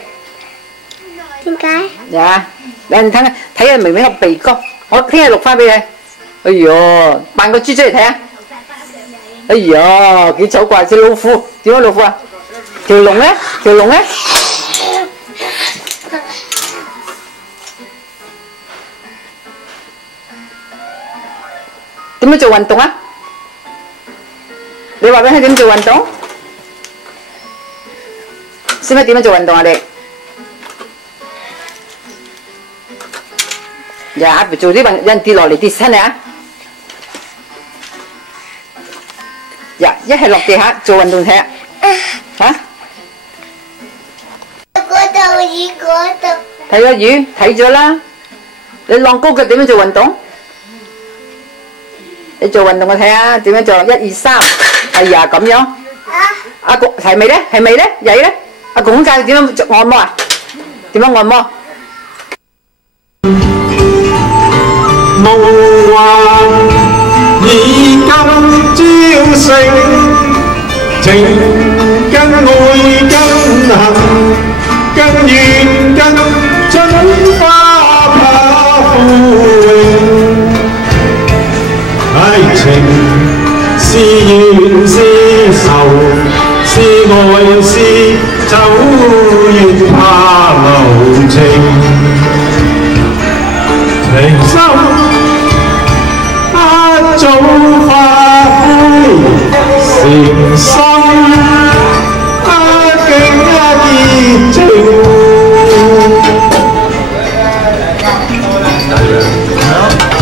點解？呀，你睇下明明個鼻哥，我聽日錄翻俾你。哎唷，扮個豬出嚟睇下。哎呀，幾醜怪，隻老虎，點解老虎啊？條龍咧？點樣做運動啊？你話俾佢點做運動？識唔識點樣做運動啊？你呀，做啲運，有人跌落嚟跌親你啊！呀，一係落地下做運動睇啊！嚇？睇個魚睇咗啦。你晾高腳點樣做運動？你做運動我睇下點樣做，1、2、3。哎呀咁樣。阿公係咪咧？係咪咧？曳咧？阿公教你點樣按摩啊？點樣按摩？夢幻已今朝醒，情跟愛跟恨，跟怨跟春花怕枯榮。愛情是緣是愁，是愛是酒，越怕留情。情深不早化灰，誠心不經熱情。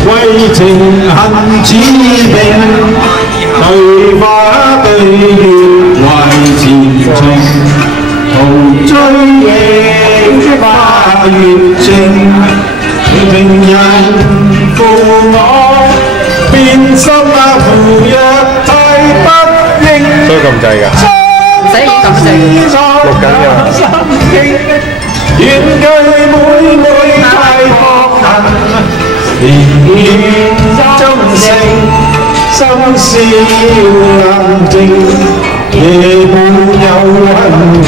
為情恨似命，對花對月懷前程，途追憶花月情。情人負我變心負約太不應，都咁滯㗎，唔使咁滯，錄緊㗎。遠距每太薄行，年月中成，心笑冷靜，夜半有恨夢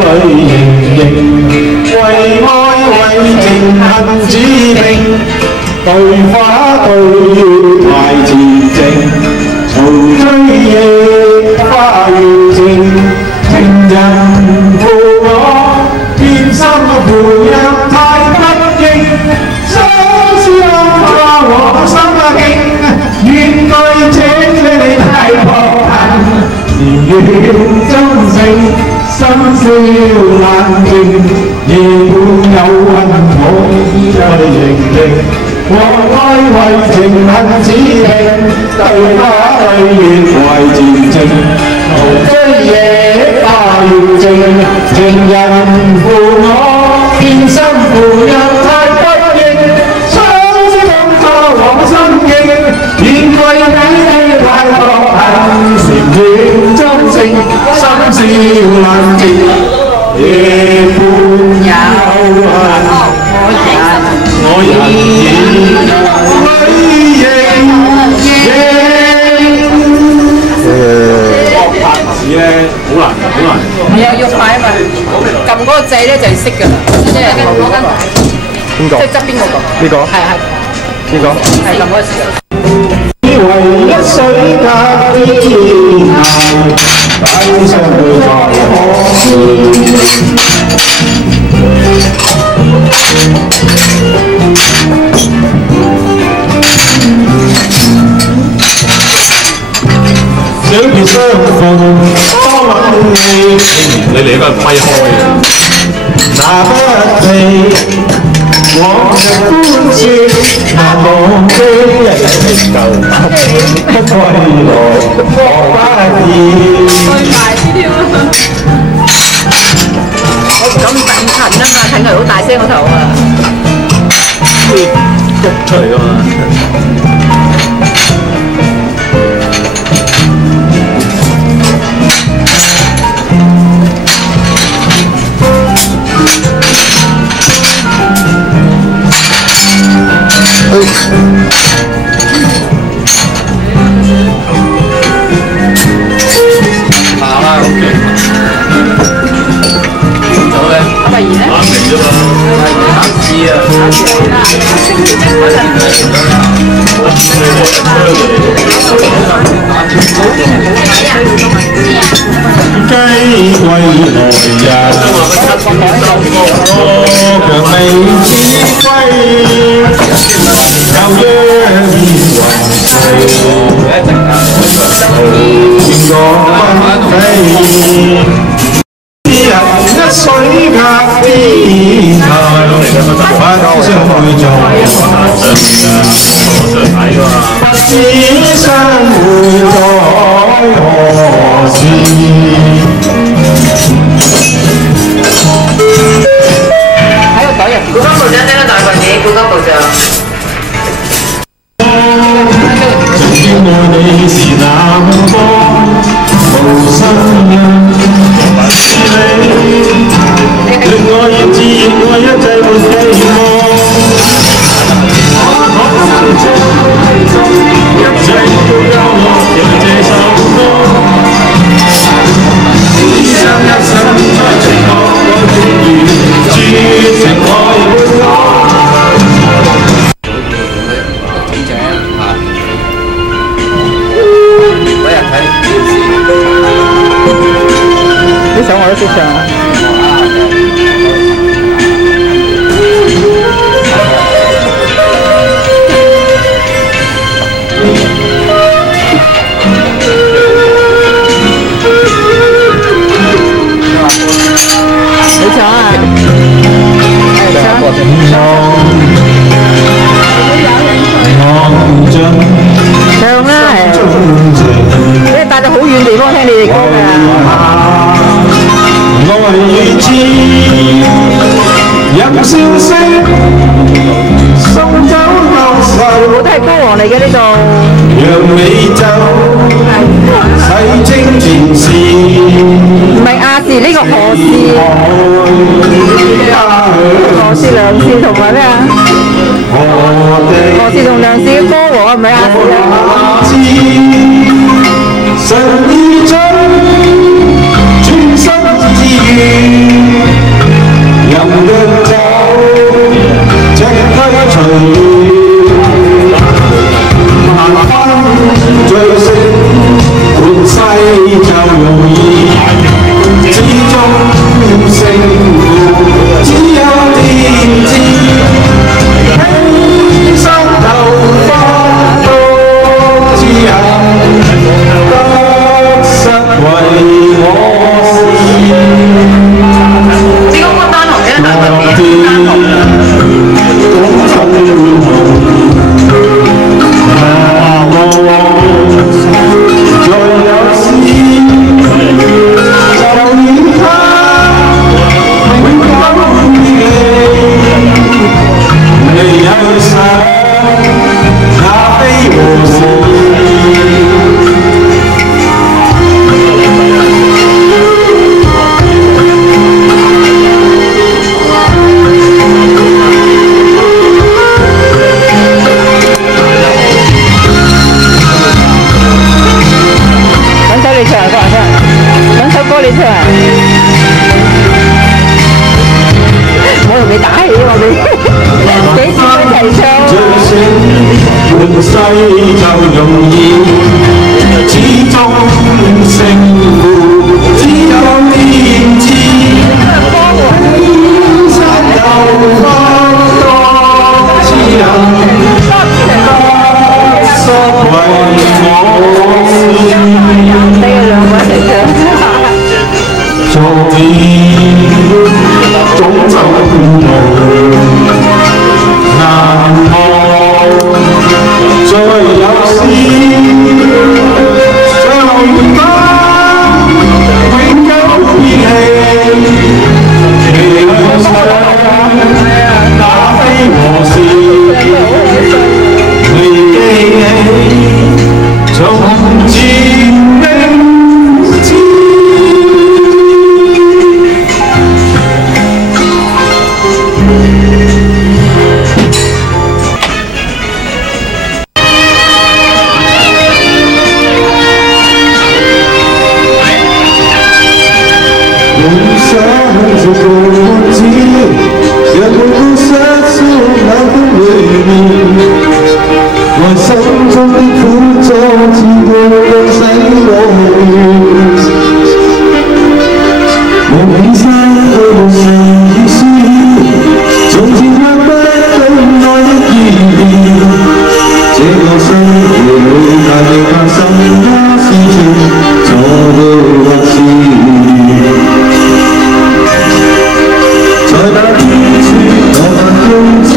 裏盈盈，為愛為情恨指定，對花對月懷前程，嘈追憶花月情，情人負我變心負約太不應，相思花我心境，願對這你太薄恨，年月中成，心笑冷靜，夜半有恨我依在盈盈，和愛為情恨指定，對花對月懷前程，途追憶花月情，情人負我變心負約太不應，相思花我心境，願為你太薄恨，年月中成，心笑冷靜。夜半有恨，我人已歸應。拍子咧好難，好難。係啊，喐快啊嘛，撳嗰個掣咧就係識㗎啦，即係攞緊。邊個？即係側邊嗰個。呢個？係。呢個？係撳嗰個掣。以為一水隔天涯，單相會再可見。小別相逢多吻你，你嚟個咪開啊！拿不起往日歡笑，難忘記舊不歸來莫不見。咁近啊嘛，睇佢好大聲個頭啊！喐出嚟㗎嘛。行啦，OK。走咧。阿慧兒咧？啱嚟啫嘛。考試啊。雞歸來人，強未知歸，又約見雲齊，見我分飛。做，此生會再何時？喺個袋入邊。古金部長聽得大份嘢，古金部長。曾經愛你是那麼多，無心人是你，令我熱熾熱愛一切沒期望。一切都有我，讓這首歌，此生一生在情歌，我永遠注定愛會講。呢首我都識唱。你唱啊！唱啦，你帶到好遠地方聽你哋歌㗎。愛與知，任笑聲，心走到手。我都係歌王嚟嘅呢度。讓美酒洗清前事。唔係亞視呢個何氏。何氏梁氏同埋咩啊？何氏同梁氏嘅歌王係咪亞視啊？神意中專心自願，任得走，隻推隨萬分醉醒，半世就容易，始終勝負只有天知。犧牲頭髮多之人。為我是你講個單紅嘅單紅嘅單紅再有事就與他永久別離，未有想也非和事。你唱啊，講下揾首歌你唱啊！我同你打氣我哋幾時一齊唱？換世就容易，始終勝負只有天知。山有花多之人，失為我。昨天總走路難忘，再有事像他永久別離，未去想那非和事，未記起從前。心中的苦楚，似個洗我願。我起身去嘗試，從前看不到愛的意義。這個世界裏大地發生的事情，錯到或是在那天處我發公子。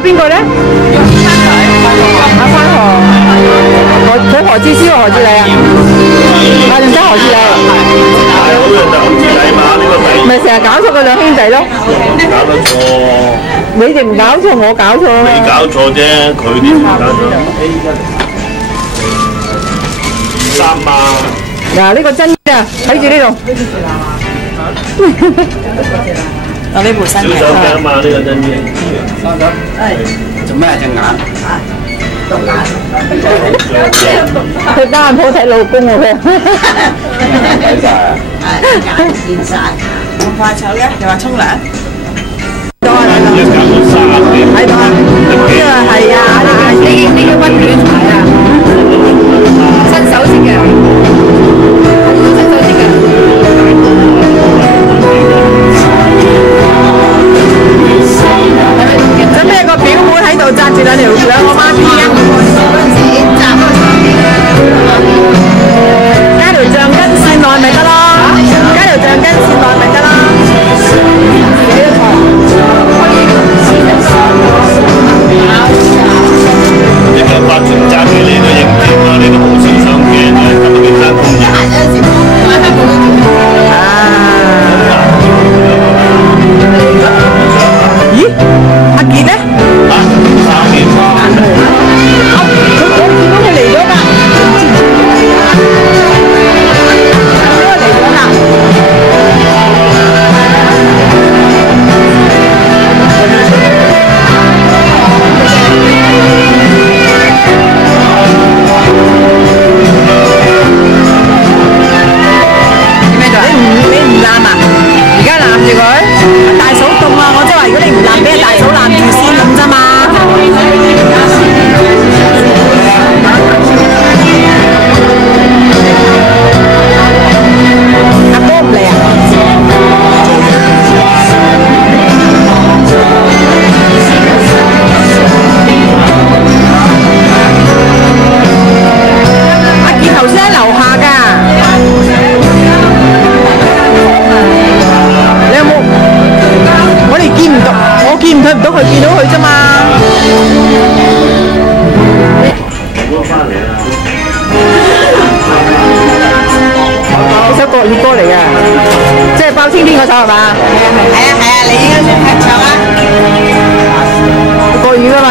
邊個咧？阿翻河，佢何志超何志禮啊？啊，仲加何志禮。咪成日搞錯佢兩兄弟咯。搞得錯。你哋唔搞錯，我搞錯。你搞錯啫，佢哋唔搞錯。3萬。嗱，呢個真㗎，睇住呢度。我呢部新嘅。小手鏡嘛，呢個真嘅。做咩隻眼？佢單鋪睇老公喎佢。睇晒啊！眼見晒。咁快手嘅？又話沖涼？睇到啊！呢個係啊，呢個溫暖茶啊，新手式嘅，新手式嘅。準備個表妹喺度紮住兩個孖辮啊！加條橡筋線內咪得咯，加條橡筋線內咪得咯。去唔到佢見到佢啫嘛。呢首國語歌嚟㗎，即係包青天嗰首係嘛？係啊，你應該先唱啊！國語㗎嘛。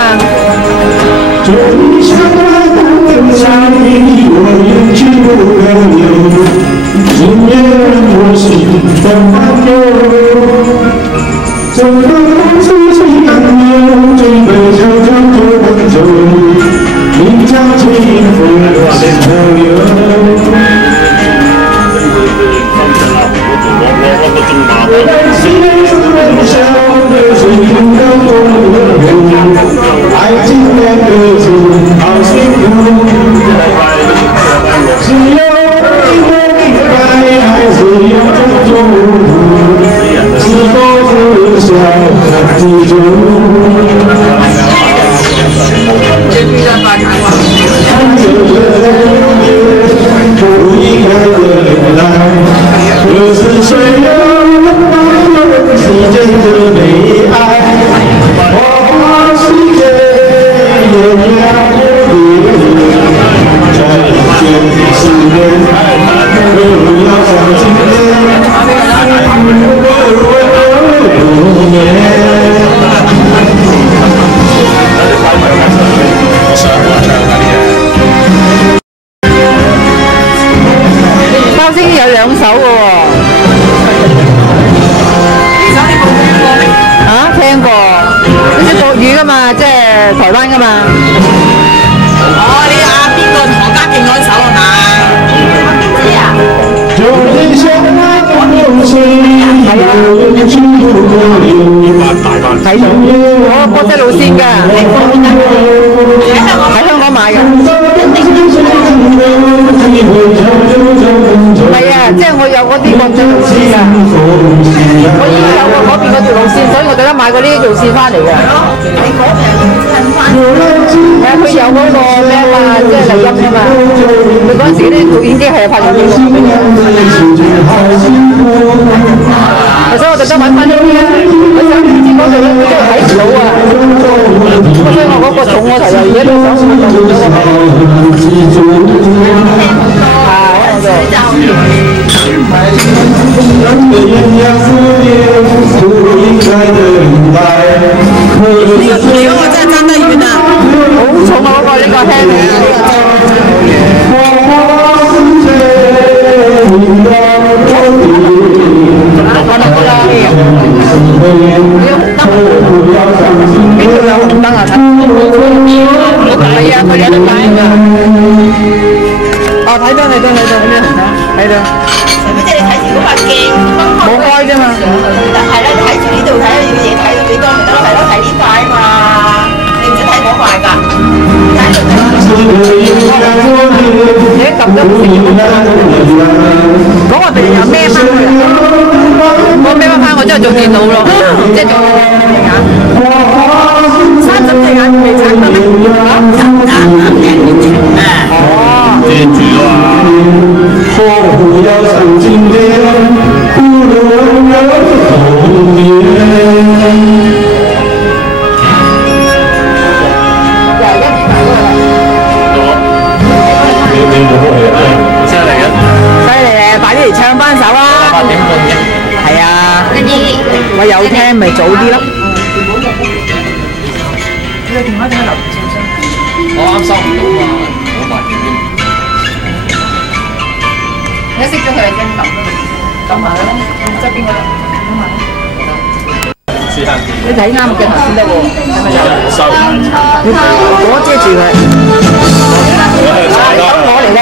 台灣噶嘛？哦，你阿邊個何家勁嗰首係嘛？知啊。係啊。我國際路線㗎。喺香港買㗎。唔係啊，即係我有嗰啲國際路線㗎。我已經有過嗰邊嗰條路線，所以我特登買過呢啲路線翻嚟㗎。你嗰邊？係啊，佢有嗰個咩嘛，即係麗音啊嘛。佢嗰陣時啲錄影機係拍錄影機俾我，所以我特登揾翻呢啲啊。我想唔知嗰度咧，佢真係睇唔到啊。所以我嗰個重我頭又而家都想揾到咗個如果我真係爭得遠啊！好重啊！嗰個呢個輕嘅呢個我得啦，呢度有紅燈啊！係啊，佢有得擺㗎。哦，睇到呢度。除非即係你睇住嗰塊鏡冇開啫嘛。係啦，睇住呢度睇下要嘢睇到幾多咪得咯，係咯，睇呢塊啊嘛。你唔使睇嗰塊㗎。你一撳都唔識嗰個咪又孭翻佢，我孭翻我真係做電腦咯，即係做眼。30隻眼未拆得咩？哦。遮住啊！呵護有神經嘅，咕嚕有童年。犀利咧！快啲嚟唱翻首啊！8點半嘅。係啊。我有聽咪早啲咯。你個電話點解留唔上聲？我啱收唔到嘛，我8點添。你熄咗佢嘅聲撳埋啦，側邊嗰度撳埋啦。試下。你睇啱嘅頭先得喎，係咪有？收完。我遮住佢。我嚟嘅，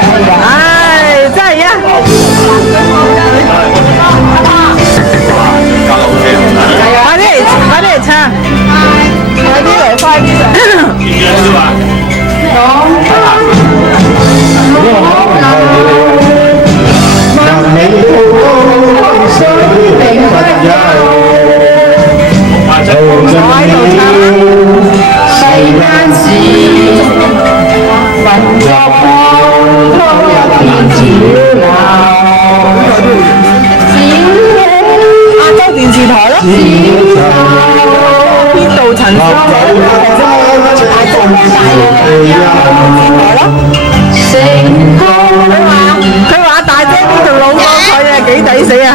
唉，真係啊！快啲嚟唱，快啲嚟快啲上。點樣啫嘛？亞洲電視台咯。編導佢話大姐呢條老江菜啊幾抵死啊！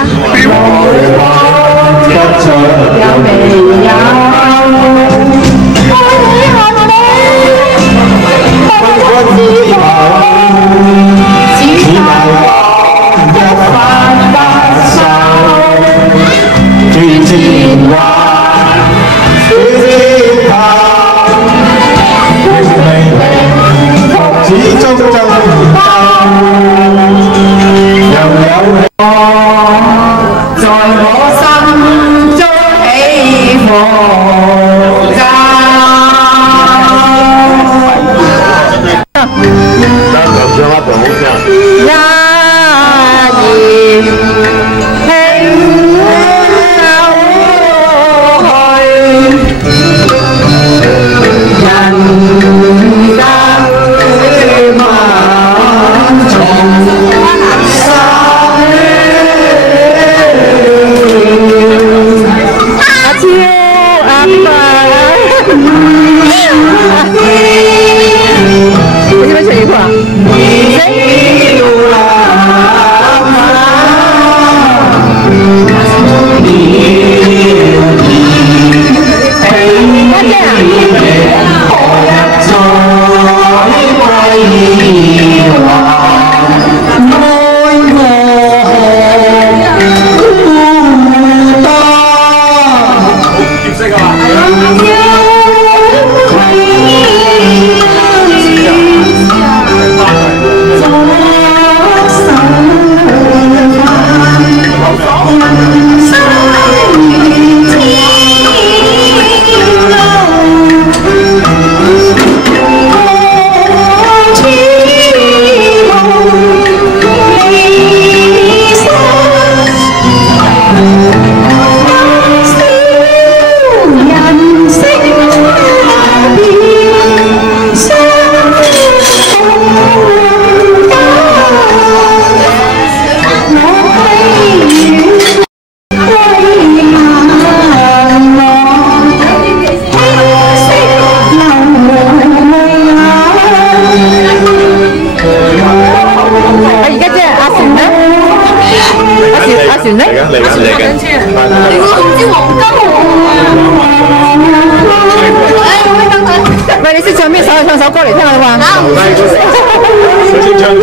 喂，你識唱咩首？唱首歌嚟聽下你話。佢識唱歌。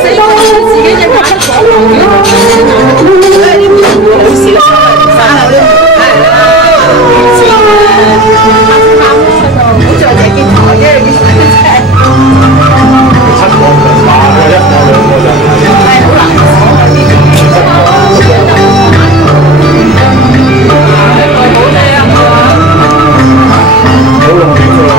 死咗自己隻眼出好少好在隻見台啫，七個唔話一個兩個就係好難講嗰啲。好容易㗎喎。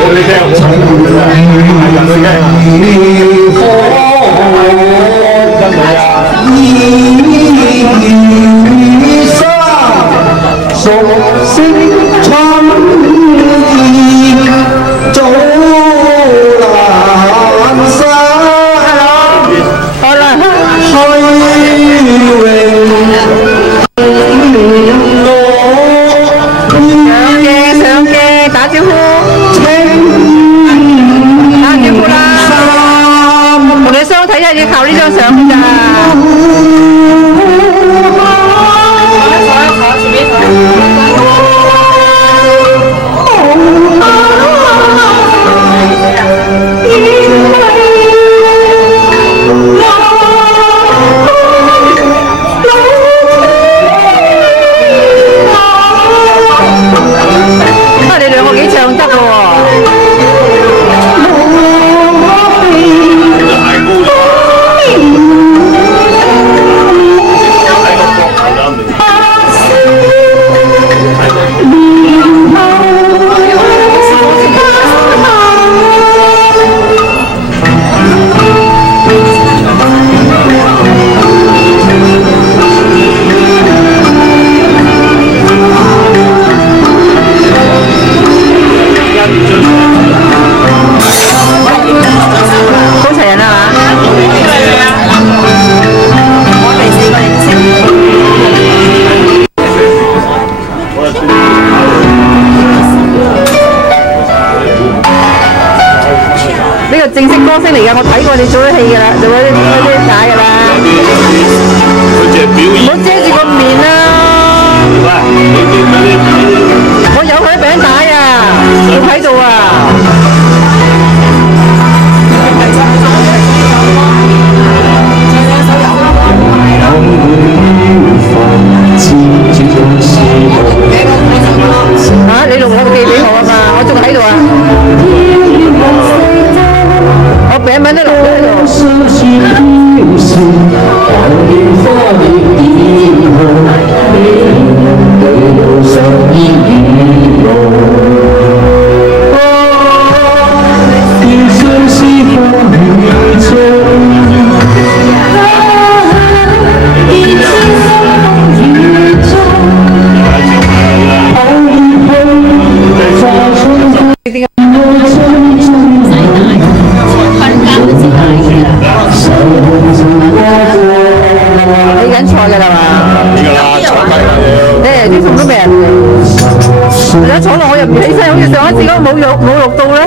我哋聽好重要㗎，係人去聽啊。真係啊！熟悉春意早難失，好啦，虛榮上鏡打招呼，打招呼啦！同你相睇一要靠呢張相㗎咋。你兩個幾唱得㗎喎！呢個正式歌星嚟㗎，我睇過你做咗戲㗎啦，做嗰啲帶㗎啦。佢淨係表演。唔好遮住個面啦！我有佢餅帶啊，我喺度啊。嚇！你錄我寄俾我啊嘛，我仲喺度啊。我餅文都錄咗喺度。你緊菜㗎啦嘛？誒啲餸都未人嚟，而家坐落我又唔起身，好似上一次嗰個冇錄到咧。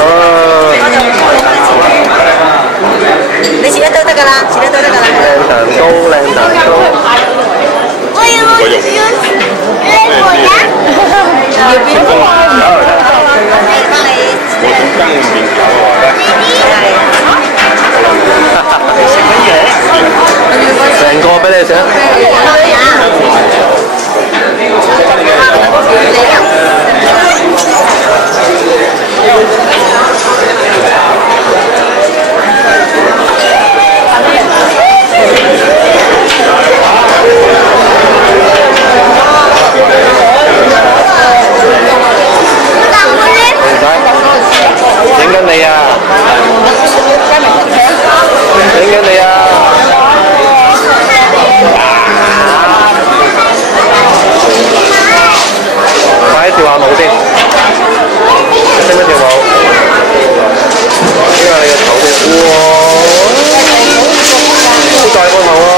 好㗎啦，遲啲對得㗎啦。靚蛋糕，靚蛋糕。我要要邊個啊？我想跟面搞食乜嘢？成個俾你食。影緊你啊！影緊你啊！快啲跳下舞先，識唔識跳舞？呢個你嘅頭先，哇！好大個頭啊！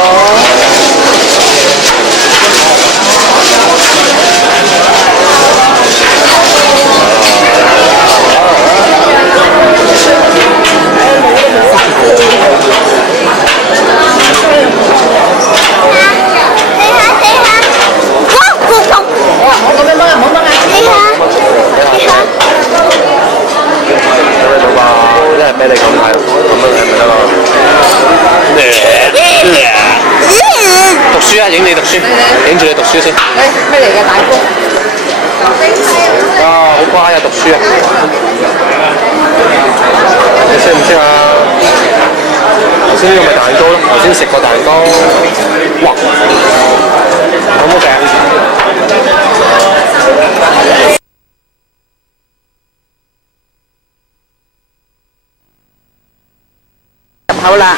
俾你咁睇，咁樣係咪得咯？讀書啊，影你讀書，影住你讀書先。咩嚟嘅大哥？哇，好乖啊，讀書啊！你識唔識啊？頭先呢個咪蛋糕咯，頭先食過蛋糕。哇！好唔好食？入口啦！